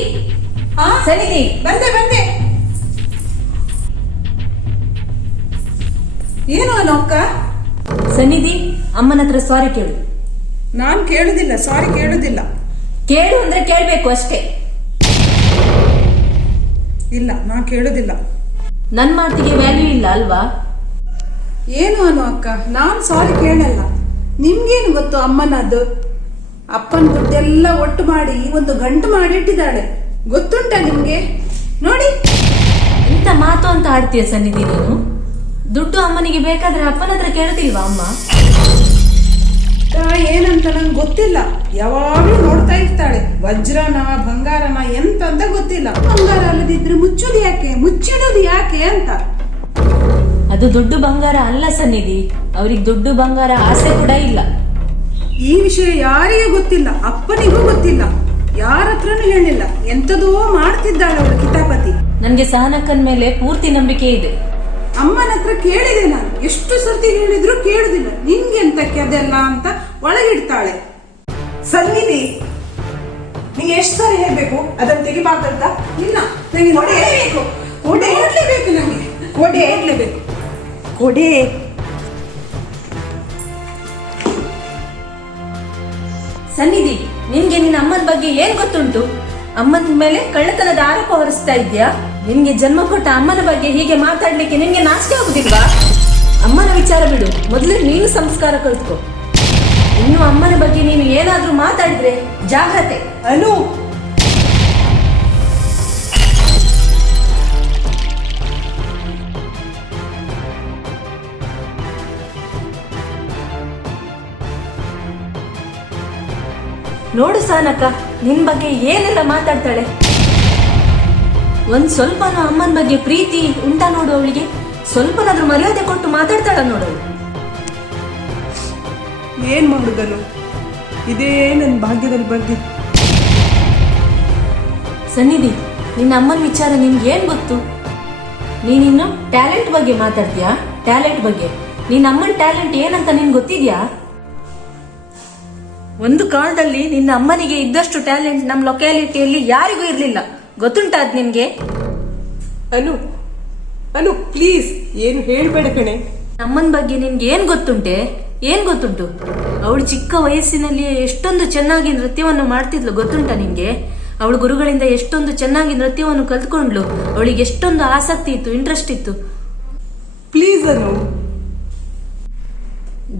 ಸನ್ನಿಧಿ, ಬಂದೆ ಬಂದೆ. ಏನು ಅನು ಅಕ್ಕ? ಸನ್ನಿಧಿ, ಅಮ್ಮನ ಹತ್ರ ಸಾರಿ ಕೇಳು. ನಾನು ಕೇಳುದಿಲ್ಲ, ಸಾರಿ ಕೇಳುದಿಲ್ಲ. ಕೇಳು ಅಂದ್ರೆ ಕೇಳ್ಬೇಕು ಅಷ್ಟೇ. ಇಲ್ಲ, ನಾನು ಕೇಳುದಿಲ್ಲ. ನನ್ ಮಾತಿಗೆ ವ್ಯಾಲ್ಯೂ ಇಲ್ಲ ಅಲ್ವಾ? ಏನು ಅನು ಅಕ್ಕ, ನಾನು ಸಾರಿ ಕೇಳಲ್ಲ. ನಿಮ್ಗೇನು ಗೊತ್ತು ಅಮ್ಮನದ್ದು? ಅಪ್ಪನ ದುಡ್ಡೆಲ್ಲ ಒಟ್ಟು ಮಾಡಿ ಒಂದು ಗಂಟು ಮಾಡಿ ಇಟ್ಟಿದ್ದಾಳೆ, ಗೊತ್ತುಂಟ ನಿಮ್ಗೆ? ನೋಡಿ. ಎಂತ ಮಾತು ಅಂತ ಆಡ್ತೀಯ ಸನ್ನಿಧಿ ನೀನು? ದುಡ್ಡು ಅಮ್ಮನಿಗೆ ಬೇಕಾದ್ರೆ ಅಪ್ಪನ ಹತ್ರ ಕೇಳುದಿಲ್ವಾ ಅಮ್ಮ? ಏನಂತ ನಂಗೆ ಗೊತ್ತಿಲ್ಲ. ಯಾವಾಗ್ಲೂ ನೋಡ್ತಾ ಇರ್ತಾಳೆ, ವಜ್ರನ ಬಂಗಾರನ ಎಂತ ಅಂತ ಗೊತ್ತಿಲ್ಲ. ಬಂಗಾರ ಅಲ್ಲದಿದ್ರೆ ಮುಚ್ಚುದು ಯಾಕೆ, ಮುಚ್ಚಿಡುದು ಯಾಕೆ ಅಂತ. ಅದು ದುಡ್ಡು ಬಂಗಾರ ಅಲ್ಲ ಸನ್ನಿಧಿ, ಅವ್ರಿಗೆ ದುಡ್ಡು ಬಂಗಾರ ಆಸೆ ಕೂಡ ಇಲ್ಲ. ಈ ವಿಷಯ ಯಾರಿಗೂ ಗೊತ್ತಿಲ್ಲ, ಅಪ್ಪನಿಗೂ ಗೊತ್ತಿಲ್ಲ, ಯಾರ ಹತ್ರನೂ ಹೇಳಿಲ್ಲ. ಎಂತದೋ ಮಾಡ್ತಿದ್ದಾಳೆ ಅವಳು ಕಿತಾಪತಿ. ನನ್ಗೆ ಸಹನಕ್ಕನ್ ಮೇಲೆ ಪೂರ್ತಿ ನಂಬಿಕೆ ಇದೆ. ಅಮ್ಮನ ಹತ್ರ ಕೇಳಿದೆ ನಾನು, ಎಷ್ಟು ಸರ್ತಿ ಹೇಳಿದ್ರು ಕೇಳುದಿಲ್ಲ. ನಿಂಗೆಂತಕ್ಕೆ ಅದೆಲ್ಲ ಅಂತ ಒಳಗಿಡ್ತಾಳೆ. ಸನ್ನಿಧಿ, ನೀ ಎಷ್ಟು ಸಾರಿ ಹೇಳ್ಬೇಕು ಅದನ್ನ ತೆಗಿಬಾರ್ದಂತ? ಇಲ್ಲ, ನಂಗೆ ನೋಡಲೇಬೇಕು, ನೋಡ್ಲೇಬೇಕು, ನಂಗೆ ಕೊಡೇಬೇಕು, ಕೊಡೆ. ಸನ್ನಿಧಿ, ನಿನ್ಗೆ ನಿನ್ನ ಅಮ್ಮನ ಬಗ್ಗೆ ಏನ್ ಗೊತ್ತುಂಟು? ಅಮ್ಮನ ಮೇಲೆ ಕಳ್ಳತನದ ಆರೋಪ ಹೊರಿಸ್ತಾ ಇದ್ಯಾ? ನಿನ್ಗೆ ಜನ್ಮ ಕೊಟ್ಟ ಅಮ್ಮನ ಬಗ್ಗೆ ಹೀಗೆ ಮಾತಾಡ್ಲಿಕ್ಕೆ ನಿನ್ಗೆ ನಾಚಿಕೆ ಆಗುದಿಲ್ವಾ? ಅಮ್ಮನ ವಿಚಾರ ಬಿಡು, ಮೊದಲು ನೀನು ಸಂಸ್ಕಾರ ಕಲ್ತ್ಕೋ. ಇನ್ನು ಅಮ್ಮನ ಬಗ್ಗೆ ನೀನು ಏನಾದ್ರೂ ಮಾತಾಡಿದ್ರೆ ಜಾಗ್ರತೆ. ಅನು, ನೋಡು ಸಹನಕ್ಕ, ನಿನ್ ಬಗ್ಗೆ ಏನೆಲ್ಲ ಮಾತಾಡ್ತಾಳೆ. ಒಂದ್ ಸ್ವಲ್ಪನೂ ಅಮ್ಮನ ಬಗ್ಗೆ ಪ್ರೀತಿ ಉಂಟಾ ನೋಡು ಅವಳಿಗೆ? ಸ್ವಲ್ಪನಾದ್ರೂ ಮರ್ಯಾದೆ ಕೊಟ್ಟು ಮಾತಾಡ್ತಾಳ ನೋಡು. ಏನ್ ಮಾಡುದನು? ಇದೇ ನನ್ನ ಭಾಗ್ಯದಲ್ಲಿ ಬರ್ದಿದ್ದು. ಸನ್ನಿಧಿ, ನಿನ್ನ ಅಮ್ಮನ ವಿಚಾರ ನಿನ್ಗೆ ಏನ್ ಗೊತ್ತು? ನೀನಿನ್ನು ಟ್ಯಾಲೆಂಟ್ ಬಗ್ಗೆ ಮಾತಾಡ್ತೀಯಾ? ಟ್ಯಾಲೆಂಟ್ ಬಗ್ಗೆ? ನಿನ್ನ ಅಮ್ಮನ ಟ್ಯಾಲೆಂಟ್ ಏನಂತ ನಿನ್ ಗೊತ್ತಿದ್ಯಾ? ಒಂದು ಕಾಲದಲ್ಲಿ ನಿನ್ನ ಅಮ್ಮನಿಗೆ ಇದ್ದಷ್ಟು ಟ್ಯಾಲೆಂಟ್ ನಮ್ಮ ಲೊಕ್ಯಾಲಿಟಿಯಲ್ಲಿ ಯಾರಿಗೂ ಇರ್ಲಿಲ್ಲ, ಗೊತ್ತುಂಟಾ ಅದ್ ನಿನ್ಗೆ? ಅನು ಅನು ಪ್ಲೀಸ್ ಏನು ಹೇಳ್ಬೇಡ ಕಣೆ. ಅಮ್ಮನ ಬಗ್ಗೆ ನಿನ್ಗೆ ಏನ್ ಗೊತ್ತುಂಟು? ಅವಳು ಚಿಕ್ಕ ವಯಸ್ಸಿನಲ್ಲಿ ಎಷ್ಟೊಂದು ಚೆನ್ನಾಗಿ ನೃತ್ಯವನ್ನು ಮಾಡ್ತಿದ್ಲು, ಗೊತ್ತುಂಟಾ ನಿನ್ಗೆ? ಅವಳು ಗುರುಗಳಿಂದ ಎಷ್ಟೊಂದು ಚೆನ್ನಾಗಿ ನೃತ್ಯವನ್ನು ಕಲ್ತ್ಕೊಂಡ್ಲು. ಅವಳಿಗೆ ಎಷ್ಟೊಂದು ಆಸಕ್ತಿ ಇತ್ತು, ಇಂಟ್ರೆಸ್ಟ್ ಇತ್ತು. ಪ್ಲೀಸ್ ಅನು.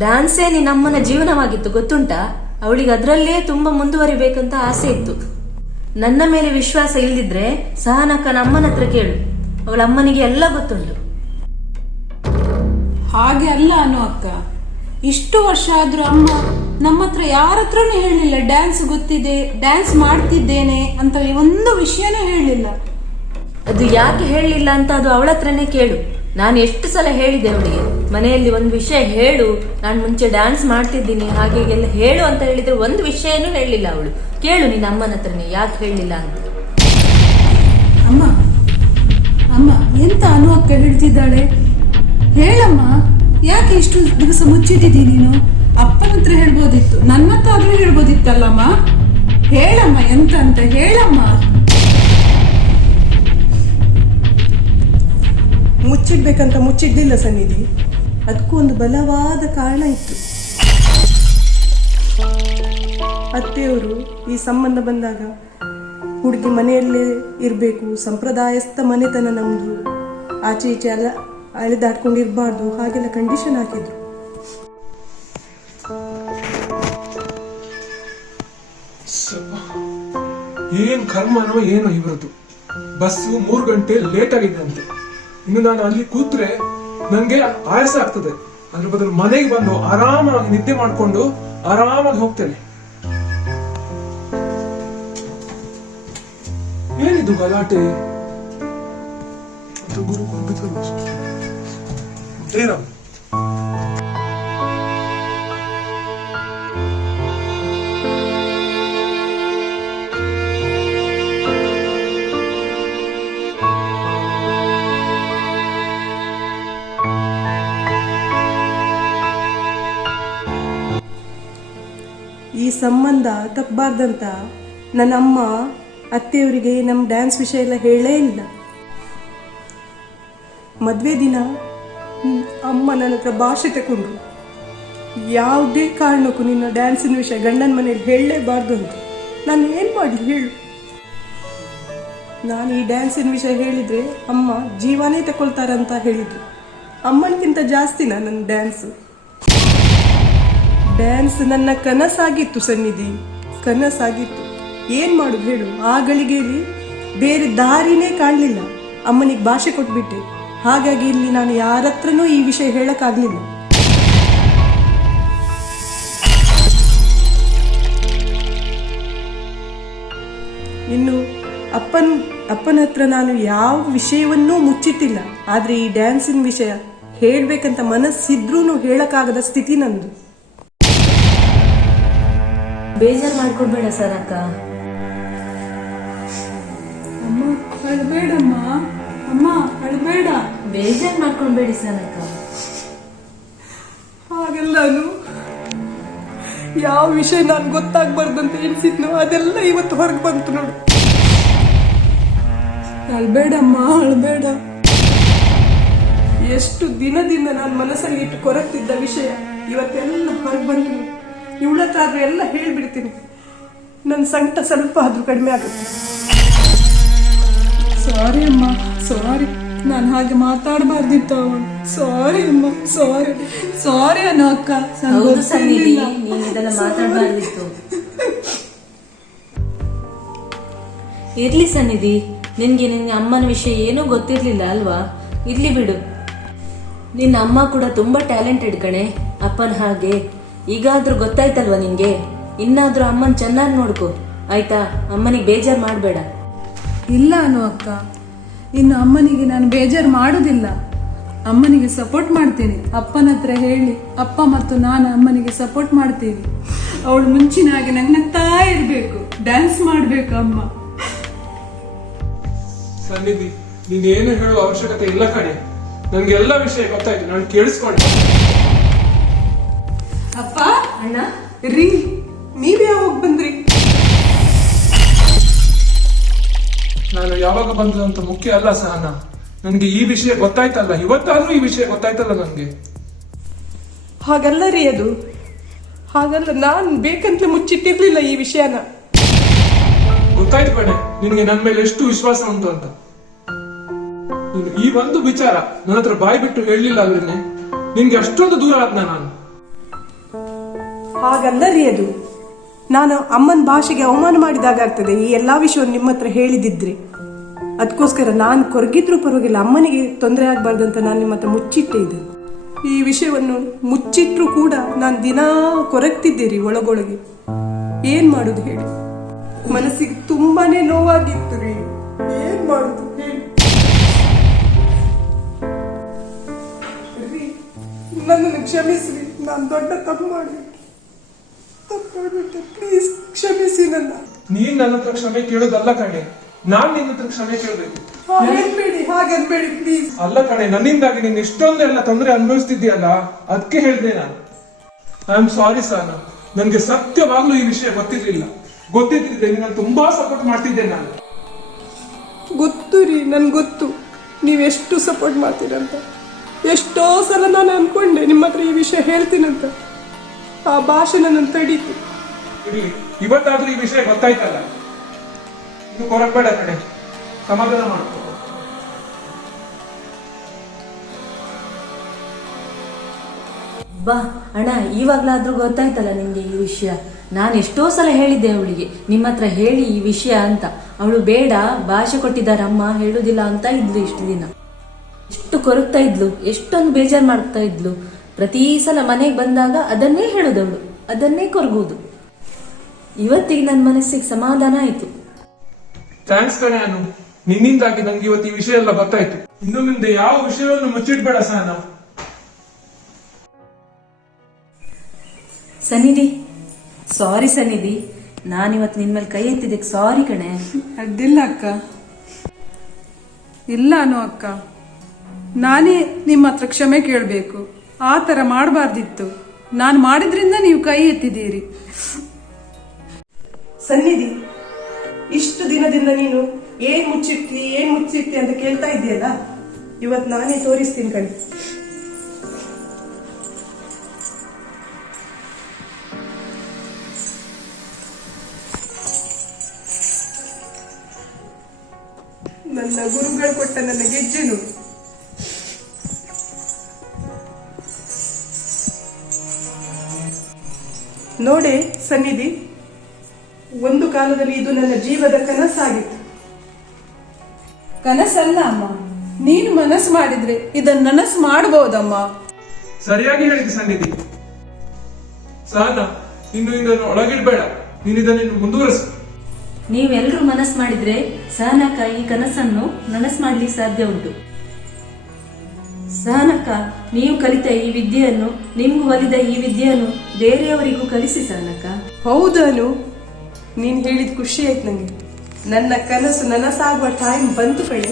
ಡ್ಯಾನ್ಸೇ ನಿನ್ನ ಅಮ್ಮನ ಜೀವನವಾಗಿತ್ತು, ಗೊತ್ತುಂಟಾ? ಅವಳಿಗೆ ಅದರಲ್ಲೇ ತುಂಬಾ ಮುಂದುವರಿಬೇಕಂತ ಆಸೆ ಇತ್ತು. ನನ್ನ ಮೇಲೆ ವಿಶ್ವಾಸ ಇಲ್ದಿದ್ರೆ ಸಹನಕ್ಕನ ಅಮ್ಮನ ಹತ್ರ ಕೇಳು, ಅವಳ ಅಮ್ಮನಿಗೆ ಎಲ್ಲ ಗೊತ್ತುಂಟು. ಹಾಗೆ ಅಲ್ಲ ಅನು ಅಕ್ಕ, ಇಷ್ಟು ವರ್ಷ ಆದ್ರೂ ಅಮ್ಮ ನಮ್ಮ ಹತ್ರ ಯಾರ ಹತ್ರನೂ ಹೇಳಲಿಲ್ಲ ಡ್ಯಾನ್ಸ್ ಗೊತ್ತಿದೆ, ಡ್ಯಾನ್ಸ್ ಮಾಡ್ತಿದ್ದೇನೆ ಅಂತ ಒಂದು ವಿಷಯನೂ ಹೇಳಲಿಲ್ಲ. ಅದು ಯಾಕೆ ಹೇಳಲಿಲ್ಲ ಅಂತ ಅದು ಅವಳ ಹತ್ರನೇ ಕೇಳು. ನಾನು ಎಷ್ಟು ಸಲ ಹೇಳಿದೆ ಅವಳಿಗೆ, ಮನೆಯಲ್ಲಿ ಒಂದು ವಿಷಯ ಹೇಳು, ನಾನು ಮುಂಚೆ ಡ್ಯಾನ್ಸ್ ಮಾಡ್ತಿದ್ದೀನಿ ಹಾಗೆ ಎಲ್ಲ ಹೇಳು ಅಂತ ಹೇಳಿದ್ರೆ ಒಂದು ವಿಷಯನೂ ಹೇಳಲಿಲ್ಲ ಅವಳು. ಕೇಳು ನಿನ್ನ ಅಮ್ಮನ ಹತ್ರನೇ ಯಾಕೆ ಹೇಳಲಿಲ್ಲ ಅಂತ. ಅಮ್ಮ ಅಮ್ಮ ಎಂತ ಅನು ಅಕ್ಕ ಹೇಳ್ತಿದ್ದಾಳೆ? ಹೇಳಮ್ಮ, ಯಾಕೆ ಇಷ್ಟು ದಿವಸ ಮುಚ್ಚಿಟ್ಟಿದ್ದೀ ನೀನು? ಅಪ್ಪನ ಹತ್ರ ಹೇಳ್ಬೋದಿತ್ತು, ನನ್ನ ಹತ್ರ ಆದ್ರೂ ಹೇಳ್ಬೋದಿತ್ತಲ್ಲಮ್ಮ. ಹೇಳಮ್ಮ ಎಂತ ಅಂತ ಹೇಳಮ್ಮ. ಮುಚ್ಚಿಡ್ಬೇಕಂತ ಮುಚ್ಚಿಡ್ಲಿಲ್ಲ ಸನ್ನಿಧಿ, ಅದಕ್ಕೂ ಒಂದು ಬಲವಾದ ಕಾರಣ ಇತ್ತು. ಅತ್ತೆಯವರು ಈ ಸಂಬಂಧ ಬಂದಾಗ ಹುಡುಗಿ ಮನೆಯಲ್ಲೇ ಇರಬೇಕು, ಸಂಪ್ರದಾಯಸ್ಥ ಮನೆತನ ನಮ್ದು, ಆಚೆ ಈಚೆ ಎಲ್ಲ ಅಳೆದಾಡ್ಕೊಂಡಿರ್ಬಾರ್ದು, ಹಾಗೆಲ್ಲ ಕಂಡೀಷನ್ ಹಾಕಿದ್ರು. ಏನ್ ಕರ್ಮನೋ ಏನೋ ಇವರದ್ದು. ಬಸ್ಸು 3 ಗಂಟೆ ಲೇಟ್ ಆಗಿದೆ ಅಂತೆ. ಇನ್ನು ನಾನು ಅಲ್ಲಿ ಕೂತ್ರೆ ನನ್ಗೆ ಆಯಾಸ ಆಗ್ತದೆ. ಅದ್ರ ಬದಲು ಮನೆಗೆ ಬಂದು ಆರಾಮಾಗಿ ನಿದ್ದೆ ಮಾಡ್ಕೊಂಡು ಆರಾಮಾಗಿ ಹೋಗ್ತೇನೆ. ಏನಿದು ಗಲಾಟೆ? ಗುರು ಜಯರಾಮ್, ಈ ಸಂಬಂಧ ತಪ್ಪಬಾರ್ದಂತ ನನ್ನ ಅಮ್ಮ ಅತ್ತೆಯವರಿಗೆ ನಮ್ಮ ಡ್ಯಾನ್ಸ್ ವಿಷಯ ಎಲ್ಲ ಹೇಳೇ ಇಲ್ಲ. ಮದುವೆ ದಿನ ಅಮ್ಮ ನನ್ನ ಹತ್ರ ಭಾಷೆ ತಗೊಂಡು ಯಾವುದೇ ಕಾರಣಕ್ಕೂ ನಿನ್ನ ಡ್ಯಾನ್ಸಿನ ವಿಷಯ ಗಂಡನ ಮನೇಲಿ ಹೇಳಲೇಬಾರ್ದು ಅಂತ. ನಾನು ಏನು ಮಾಡಲಿ ಹೇಳು? ನಾನು ಈ ಡ್ಯಾನ್ಸಿನ ವಿಷಯ ಹೇಳಿದರೆ ಅಮ್ಮ ಜೀವನೇ ತಗೊಳ್ತಾರಂತ ಹೇಳಿದ್ರು. ಅಮ್ಮನಿಗಿಂತ ಜಾಸ್ತಿನ ನನ್ನ ಡ್ಯಾನ್ಸ್ ನನ್ನ ಕನಸಾಗಿತ್ತು ಸನ್ನಿಧಿ, ಕನಸಾಗಿತ್ತು. ಏನು ಮಾಡೋದು ಹೇಳು? ಆ ಗಳಿಗೆಯಲ್ಲಿ ಬೇರೆ ದಾರಿನೇ ಕಾಣಲಿಲ್ಲ. ಅಮ್ಮನಿಗೆ ಭಾಷೆ ಕೊಟ್ಬಿಟ್ಟೆ. ಹಾಗಾಗಿ ಇಲ್ಲಿ ನಾನು ಯಾರ ಹತ್ರನೂ ಈ ವಿಷಯ ಹೇಳಕ್ಕಾಗ್ಲಿಲ್ಲ. ಇನ್ನು ಅಪ್ಪನ ಹತ್ರ ನಾನು ಯಾವ ವಿಷಯವನ್ನೂ ಮುಚ್ಚಿಟ್ಟಿಲ್ಲ. ಆದ್ರೆ ಈ ಡ್ಯಾನ್ಸಿನ ವಿಷಯ ಹೇಳ್ಬೇಕಂತ ಮನಸ್ಸಿದ್ರೂ ಹೇಳಕ್ಕಾಗದ ಸ್ಥಿತಿ ನಂದು. ಬೇಜಾರು ಮಾಡ್ಕೊಡ್ಬೇಡ ಸರ್ ಅಕ್ಕ. ಅಮ್ಮ ಅಳ್ಬೇಡಮ್ಮ, ಅಮ್ಮ ಅಳ್ಬೇಡ. ಬೇಜಾರು ಮಾಡ್ಕೊಳ್ಬೇಡಿ ಸರ್ ಅಕ್ಕ. ಹಾಗೆಲ್ಲಾನು ಯಾವ ವಿಷಯ ನಾನು ಗೊತ್ತಾಗ್ಬಾರ್ದಂತ ಎಣಿಸಿದ್ನೋ ಅದೆಲ್ಲ ಇವತ್ತು ಹೊರಗೆ ಬಂತು ನೋಡು. ಅಳ್ಬೇಡಮ್ಮ, ಅಳ್ಬೇಡ. ಎಷ್ಟು ದಿನದಿಂದ ನಾನು ಮನಸ್ಸಲ್ಲಿ ಇಟ್ಟು ಕೊರಗ್ತಿದ್ದ ವಿಷಯ ಇವತ್ತೆಲ್ಲ ಹೊರಗೆ ಬಂತು. ಇವಳ ಹತ್ರ ಆದ್ರೂ ಎಲ್ಲ ಹೇಳ್ಬಿಡ್ತೀನಿ. ನನ್ನ ಸಂಕಟ ಸ್ವಲ್ಪ ಆದ್ರೂ ಕಡಿಮೆ ಆಗುತ್ತೆ. ಸಾರಿ ಅಮ್ಮ, ಸಾರಿ. ನಾನು ಹಾಗೆ ಮಾತಾಡಬಾರ್ದಿತ್ತು ಅವಳು. ಸಾರಿ ಅಮ್ಮ, ಸಾರಿ. ಸಾರಿ ಅನ್ನೋ ಅಕ್ಕ. ಹೌದು ಸನ್ನಿಧಿ, ನೀನ್ ಇದೆಲ್ಲ ಮಾತಾಡಬಾರ್ದಿತ್ತು. ಇರ್ಲಿ ಸನ್ನಿಧಿ, ನಿನ್ಗೆ ಅಮ್ಮನ ವಿಷಯ ಏನೂ ಗೊತ್ತಿರ್ಲಿಲ್ಲ ಅಲ್ವಾ? ಇರ್ಲಿ ಬಿಡು. ನಿನ್ನ ಅಮ್ಮ ಕೂಡ ತುಂಬಾ ಟ್ಯಾಲೆಂಟೆಡ್ ಕಣೆ, ಅಪ್ಪನ ಹಾಗೆ. ಈಗಾದ್ರೂ ಗೊತ್ತಾಯ್ತಲ್ವಾ ನಿನ್ಗೆ? ಇನ್ನಾದ್ರೂ ಅಮ್ಮನ್ ಚೆನ್ನಾಗಿ ನೋಡ್ಕೊ ಆಯ್ತಾ? ಅಮ್ಮನಿಗೆ ಬೇಜಾರು ಮಾಡಬೇಡ. ಇಲ್ಲ ಅನ್ನೋ ಅಕ್ಕ, ಇನ್ನು ಅಮ್ಮನಿಗೆ ನಾನು ಬೇಜಾರು ಮಾಡೋದಿಲ್ಲ. ಅಮ್ಮನಿಗೆ ಸಪೋರ್ಟ್ ಮಾಡ್ತೀನಿ. ಅಪ್ಪನ ಹತ್ರ ಹೇಳಿ ಅಪ್ಪ ಮತ್ತು ನಾನು ಅಮ್ಮನಿಗೆ ಸಪೋರ್ಟ್ ಮಾಡ್ತೀವಿ. ಅವಳು ಮುಂಚಿನ ಹಾಗೆ ನಗ್ನಗ್ತಾ ಇರ್ಬೇಕು, ಡ್ಯಾನ್ಸ್ ಮಾಡ್ಬೇಕು ಅಮ್ಮ. ಸನ್ನಿಧಿ, ನೀನೇನು ಹೇಳುವ ಅವಶ್ಯಕತೆ ಇಲ್ಲ ಕಣೆ. ನನ್ಗೆ ಎಲ್ಲ ವಿಷಯ ಗೊತ್ತಾಯ್ತು, ನಾನು ಕೇಳಿಸ್ಕೊಂಡೆ. ಅಪ್ಪ ಅಣ್ಣ ರೀ, ನೀವ್ ನಾನು ಯಾವಾಗ ಬಂದದಂತ ಮುಖ್ಯ ಅಲ್ಲ ಸಹನ. ನನ್ಗೆ ಈ ವಿಷಯ ಗೊತ್ತಾಯ್ತಲ್ಲ, ಇವತ್ತಾದ್ರೂ ಈ ವಿಷಯ ಗೊತ್ತಾಯ್ತಲ್ಲ ನನ್ಗೆ. ಹಾಗಲ್ಲ ರೀ ಅದು, ಹಾಗಲ್ಲ. ನಾನು ಬೇಕಂತಲೇ ಮುಚ್ಚಿಟ್ಟಿರ್ಲಿಲ್ಲ ಈ ವಿಷಯನ. ಗೊತ್ತಾಯ್ತು ಕಣೆ ನಿನ್ಗೆ ನನ್ ಮೇಲೆ ಎಷ್ಟು ವಿಶ್ವಾಸ ಉಂಟು ಅಂತ. ನೀನು ಈ ಒಂದು ವಿಚಾರ ನನ್ನ ಹತ್ರ ಬಾಯಿ ಬಿಟ್ಟು ಹೇಳಲಿಲ್ಲ ಅಲ್ವೇನೆ, ನಿನ್ಗೆ ಅಷ್ಟೊಂದು ದೂರ ಆದ್ನ ನಾನು. ಹಾಗಲ್ಲ ರೀ ಅದು, ನಾನು ಅಮ್ಮನ ಭಾಷೆಗೆ ಅವಮಾನ ಮಾಡಿದಾಗ್ತದೆ ಈ ಎಲ್ಲಾ ವಿಷಯವನ್ನು ನಿಮ್ಮ ಹತ್ರ ಹೇಳಿದಿದ್ರೆ. ಅದಕ್ಕೋಸ್ಕರ ನಾನು ಕೊರಗಿದ್ರೂ ಪರವಾಗಿಲ್ಲ, ಅಮ್ಮನಿಗೆ ತೊಂದರೆ ಆಗ್ಬಾರ್ದಂತ ನಾನು ನಿಮ್ಮ ಹತ್ರ ಮುಚ್ಚಿಟ್ಟೆ ಇದು. ಈ ವಿಷಯವನ್ನು ಮುಚ್ಚಿಟ್ರು ಕೂಡ ನಾನು ದಿನಾ ಕೊರಗ್ತಿದ್ದೆ ಒಳಗೊಳಗೆ. ಏನ್ ಮಾಡುದು ಹೇಳಿ, ಮನಸ್ಸಿಗೆ ತುಂಬಾನೇ ನೋವಾಗಿತ್ತು ರೀ. ಏನ್ ಮಾಡುದು ಹೇಳಿ ರೀ, ನನ್ನನ್ನು ಕ್ಷಮಿಸ್ರಿ. ನಾನು ದೊಡ್ಡ ತಪ್ಪು ಮಾಡಿಬಿಟ್ಟೆ, ಪ್ಲೀಸ್ ಕ್ಷಮಿಸಿ ನನ್ನ. ನೀನ್ ನನ್ನ ಹತ್ರ ಕ್ಷಮೆ ಕೇಳೋದಲ್ಲ ಕಣೆ, ನಾನ್ ನಿನ್ನ ಹತ್ರ ಕ್ಷಮೆ ಕೇಳಬೇಕು. ಹಾಗನ್ಬೇಡಿ ಪ್ಲೀಸ್. ಅಲ್ಲ ಕಣೆ, ನನ್ನಿಂದಾಗಿ ನೀನ್ ಇಷ್ಟೊಂದೆಲ್ಲ ತೊಂದರೆ ಅನುಭವಿಸ್ತಿದ್ಯಲ್ಲ, ಅದಕ್ಕೆ ಹೇಳ್ದೆ ನಾನು. ಐ ಆಮ್ ಸಾರಿ ಸಹನ, ನನ್ಗೆ ಸತ್ಯವಾಗ್ಲೂ ಈ ವಿಷಯ ಗೊತ್ತಿರ್ಲಿಲ್ಲ. ಗೊತ್ತಿದ್ದಿದ್ರೆ ನಿನ್ನ ತುಂಬಾ ಸಪೋರ್ಟ್ ಮಾಡ್ತಿದ್ದೆ ನಾನು. ಗೊತ್ತು ರೀ, ನನ್ಗೆ ಗೊತ್ತು ನೀವೆಷ್ಟು ಸಪೋರ್ಟ್ ಮಾಡ್ತೀರಂತ. ಎಷ್ಟೋ ಸಲ ನಾನು ಅನ್ಕೊಂಡೆ ನಿಮ್ಮ ಹತ್ರ ಈ ವಿಷಯ ಹೇಳ್ತೀನಂತ. ಆ ಭಾಷೆ ನನ್ನನ್ನು ತಡೀತು. ಇರ್ಲಿ, ಇವತ್ತಾದ್ರೂ ಈ ವಿಷಯ ಗೊತ್ತಾಯ್ತಲ್ಲ, ಇದು ಕೊರಗಬೇಡ ಕಣೆ, ಸಮಾಧಾನ ಮಾಡ್ಕೊ. ಬಾ ಅಣ್ಣ, ಇವಾಗ್ಲಾದ್ರೂ ಗೊತ್ತಾಯ್ತಲ್ಲ ನಿಮ್ಗೆ ಈ ವಿಷಯ. ನಾನು ಎಷ್ಟೋ ಸಲ ಹೇಳಿದ್ದೆ ಅವಳಿಗೆ ನಿಮ್ಮ ಹತ್ರ ಹೇಳಿ ಈ ವಿಷಯ ಅಂತ. ಅವಳು ಬೇಡ, ಭಾಷೆ ಕೊಟ್ಟಿದ್ದಾರೆ ಅಮ್ಮ, ಹೇಳುದಿಲ್ಲ ಅಂತ ಇದ್ಲು ಇಷ್ಟು ದಿನ. ಎಷ್ಟು ಕೊರಗ್ತಾ ಇದ್ಲು, ಎಷ್ಟೊಂದು ಬೇಜಾರು ಮಾಡ್ತಾ ಇದ್ಲು. ಪ್ರತಿ ಸಲ ಮನೆಗೆ ಬಂದಾಗ ಅದನ್ನೇ ಹೇಳುದವಳು, ಅದನ್ನೇ ಕೊರಗುವುದು. ಇವತ್ತಿಗೆ ನನ್ನ ಮನಸ್ಸಿಗೆ ಸಮಾಧಾನ ಆಯ್ತು. ಥ್ಯಾಂಕ್ಸ್ ಕಣೆ ಅನು, ನಿನ್ನಿಂದಾಗಿ ನಂಗೆ ಇವತ್ತು ಈ ವಿಷಯ ಎಲ್ಲ ಗೊತ್ತಾಯ್ತು. ಇನ್ನು ಮುಂದೆ ಯಾವ ವಿಷಯವನ್ನು ಮುಚ್ಚಿಡ್ಬೇಡ ಸಹನ. ಸನ್ನಿಧಿ, ಸಾರಿ ಸನ್ನಿಧಿ, ನಾನಿವತ್ತು ನಿನ್ ಮೇಲೆ ಕೈ ಎತ್ತಿದ್ದಕ್ಕೆ ಸಾರಿ ಕಣೆ. ಅಡ್ಡಿಲ್ಲ ಅಕ್ಕ, ಇಲ್ಲ ಅನ್ನೋ ಅಕ್ಕ, ನಾನೇ ನಿಮ್ಮ ಹತ್ರ ಕ್ಷಮೆ ಕೇಳಬೇಕು. ಆ ಥರ ಮಾಡಬಾರ್ದಿತ್ತು. ನಾನು ಮಾಡಿದ್ರಿಂದ ನೀವು ಕೈ ಎತ್ತಿದ್ದೀರಿ. ಸನ್ನಿಧಿ, ಇಷ್ಟು ದಿನದಿಂದ ನೀನು ಏನ್ ಮುಚ್ಚಿಟ್ಟಿ ಅಂತ ಕೇಳ್ತಾ ಇದೆಯಲ್ಲ, ಇವತ್ತು ನಾನೇ ತೋರಿಸ್ತೀನಿ ಕಣಿ. ನನ್ನ ಗುರುಗಳು ಕೊಟ್ಟ ನನ್ನ ಗೆಜ್ಜೆನು. ನೋಡೆ ಸನ್ನಿಧಿ, ಒಂದು ಕಾಲದಲ್ಲಿ ಇದು ನನ್ನ ಜೀವದ ಕನಸಾಗಿತ್ತು. ಕನಸಲ್ಲ ಅಮ್ಮ, ನೀನು ಮನಸ್ಸು ಮಾಡಿದ್ರೆ ಇದನ್ನ ನನಸು ಮಾಡಬಹುದಮ್ಮ. ಸರಿಯಾಗಿ ಹೇಳಿದೆ ಸನ್ನಿಧಿ. ಸಹನ, ಇನ್ನು ಇದನ್ನು ಒಳಗಿಡ್ಬೇಡ, ನೀನು ಇದನ್ನು ಮುಂದುವರಿಸು. ನೀವೆಲ್ಲರೂ ಮನಸ್ಸು ಮಾಡಿದ್ರೆ ಸಹನಕ್ಕ ಈ ಕನಸನ್ನು ನನಸು ಮಾಡ್ಲಿಕ್ಕೆ ಸಾಧ್ಯ ಉಂಟು. ಸಹನಕ್ಕ, ನೀವು ಕಲಿತ ಈ ವಿದ್ಯೆಯನ್ನು, ನಿಮ್ಗೂ ಒಲಿದ ಈ ವಿದ್ಯೆಯನ್ನು ಬೇರೆಯವರಿಗೂ ಕಲಿಸಿ ಸಹನಕ್ಕ. ಹೌದನು, ನೀನ್ ಹೇಳಿದ ಖುಷಿ ಆಯ್ತು ನಂಗೆ. ನನ್ನ ಕನಸು ನನಸಾಗುವ ಟೈಮ್ ಬಂತು ಕಣೆ.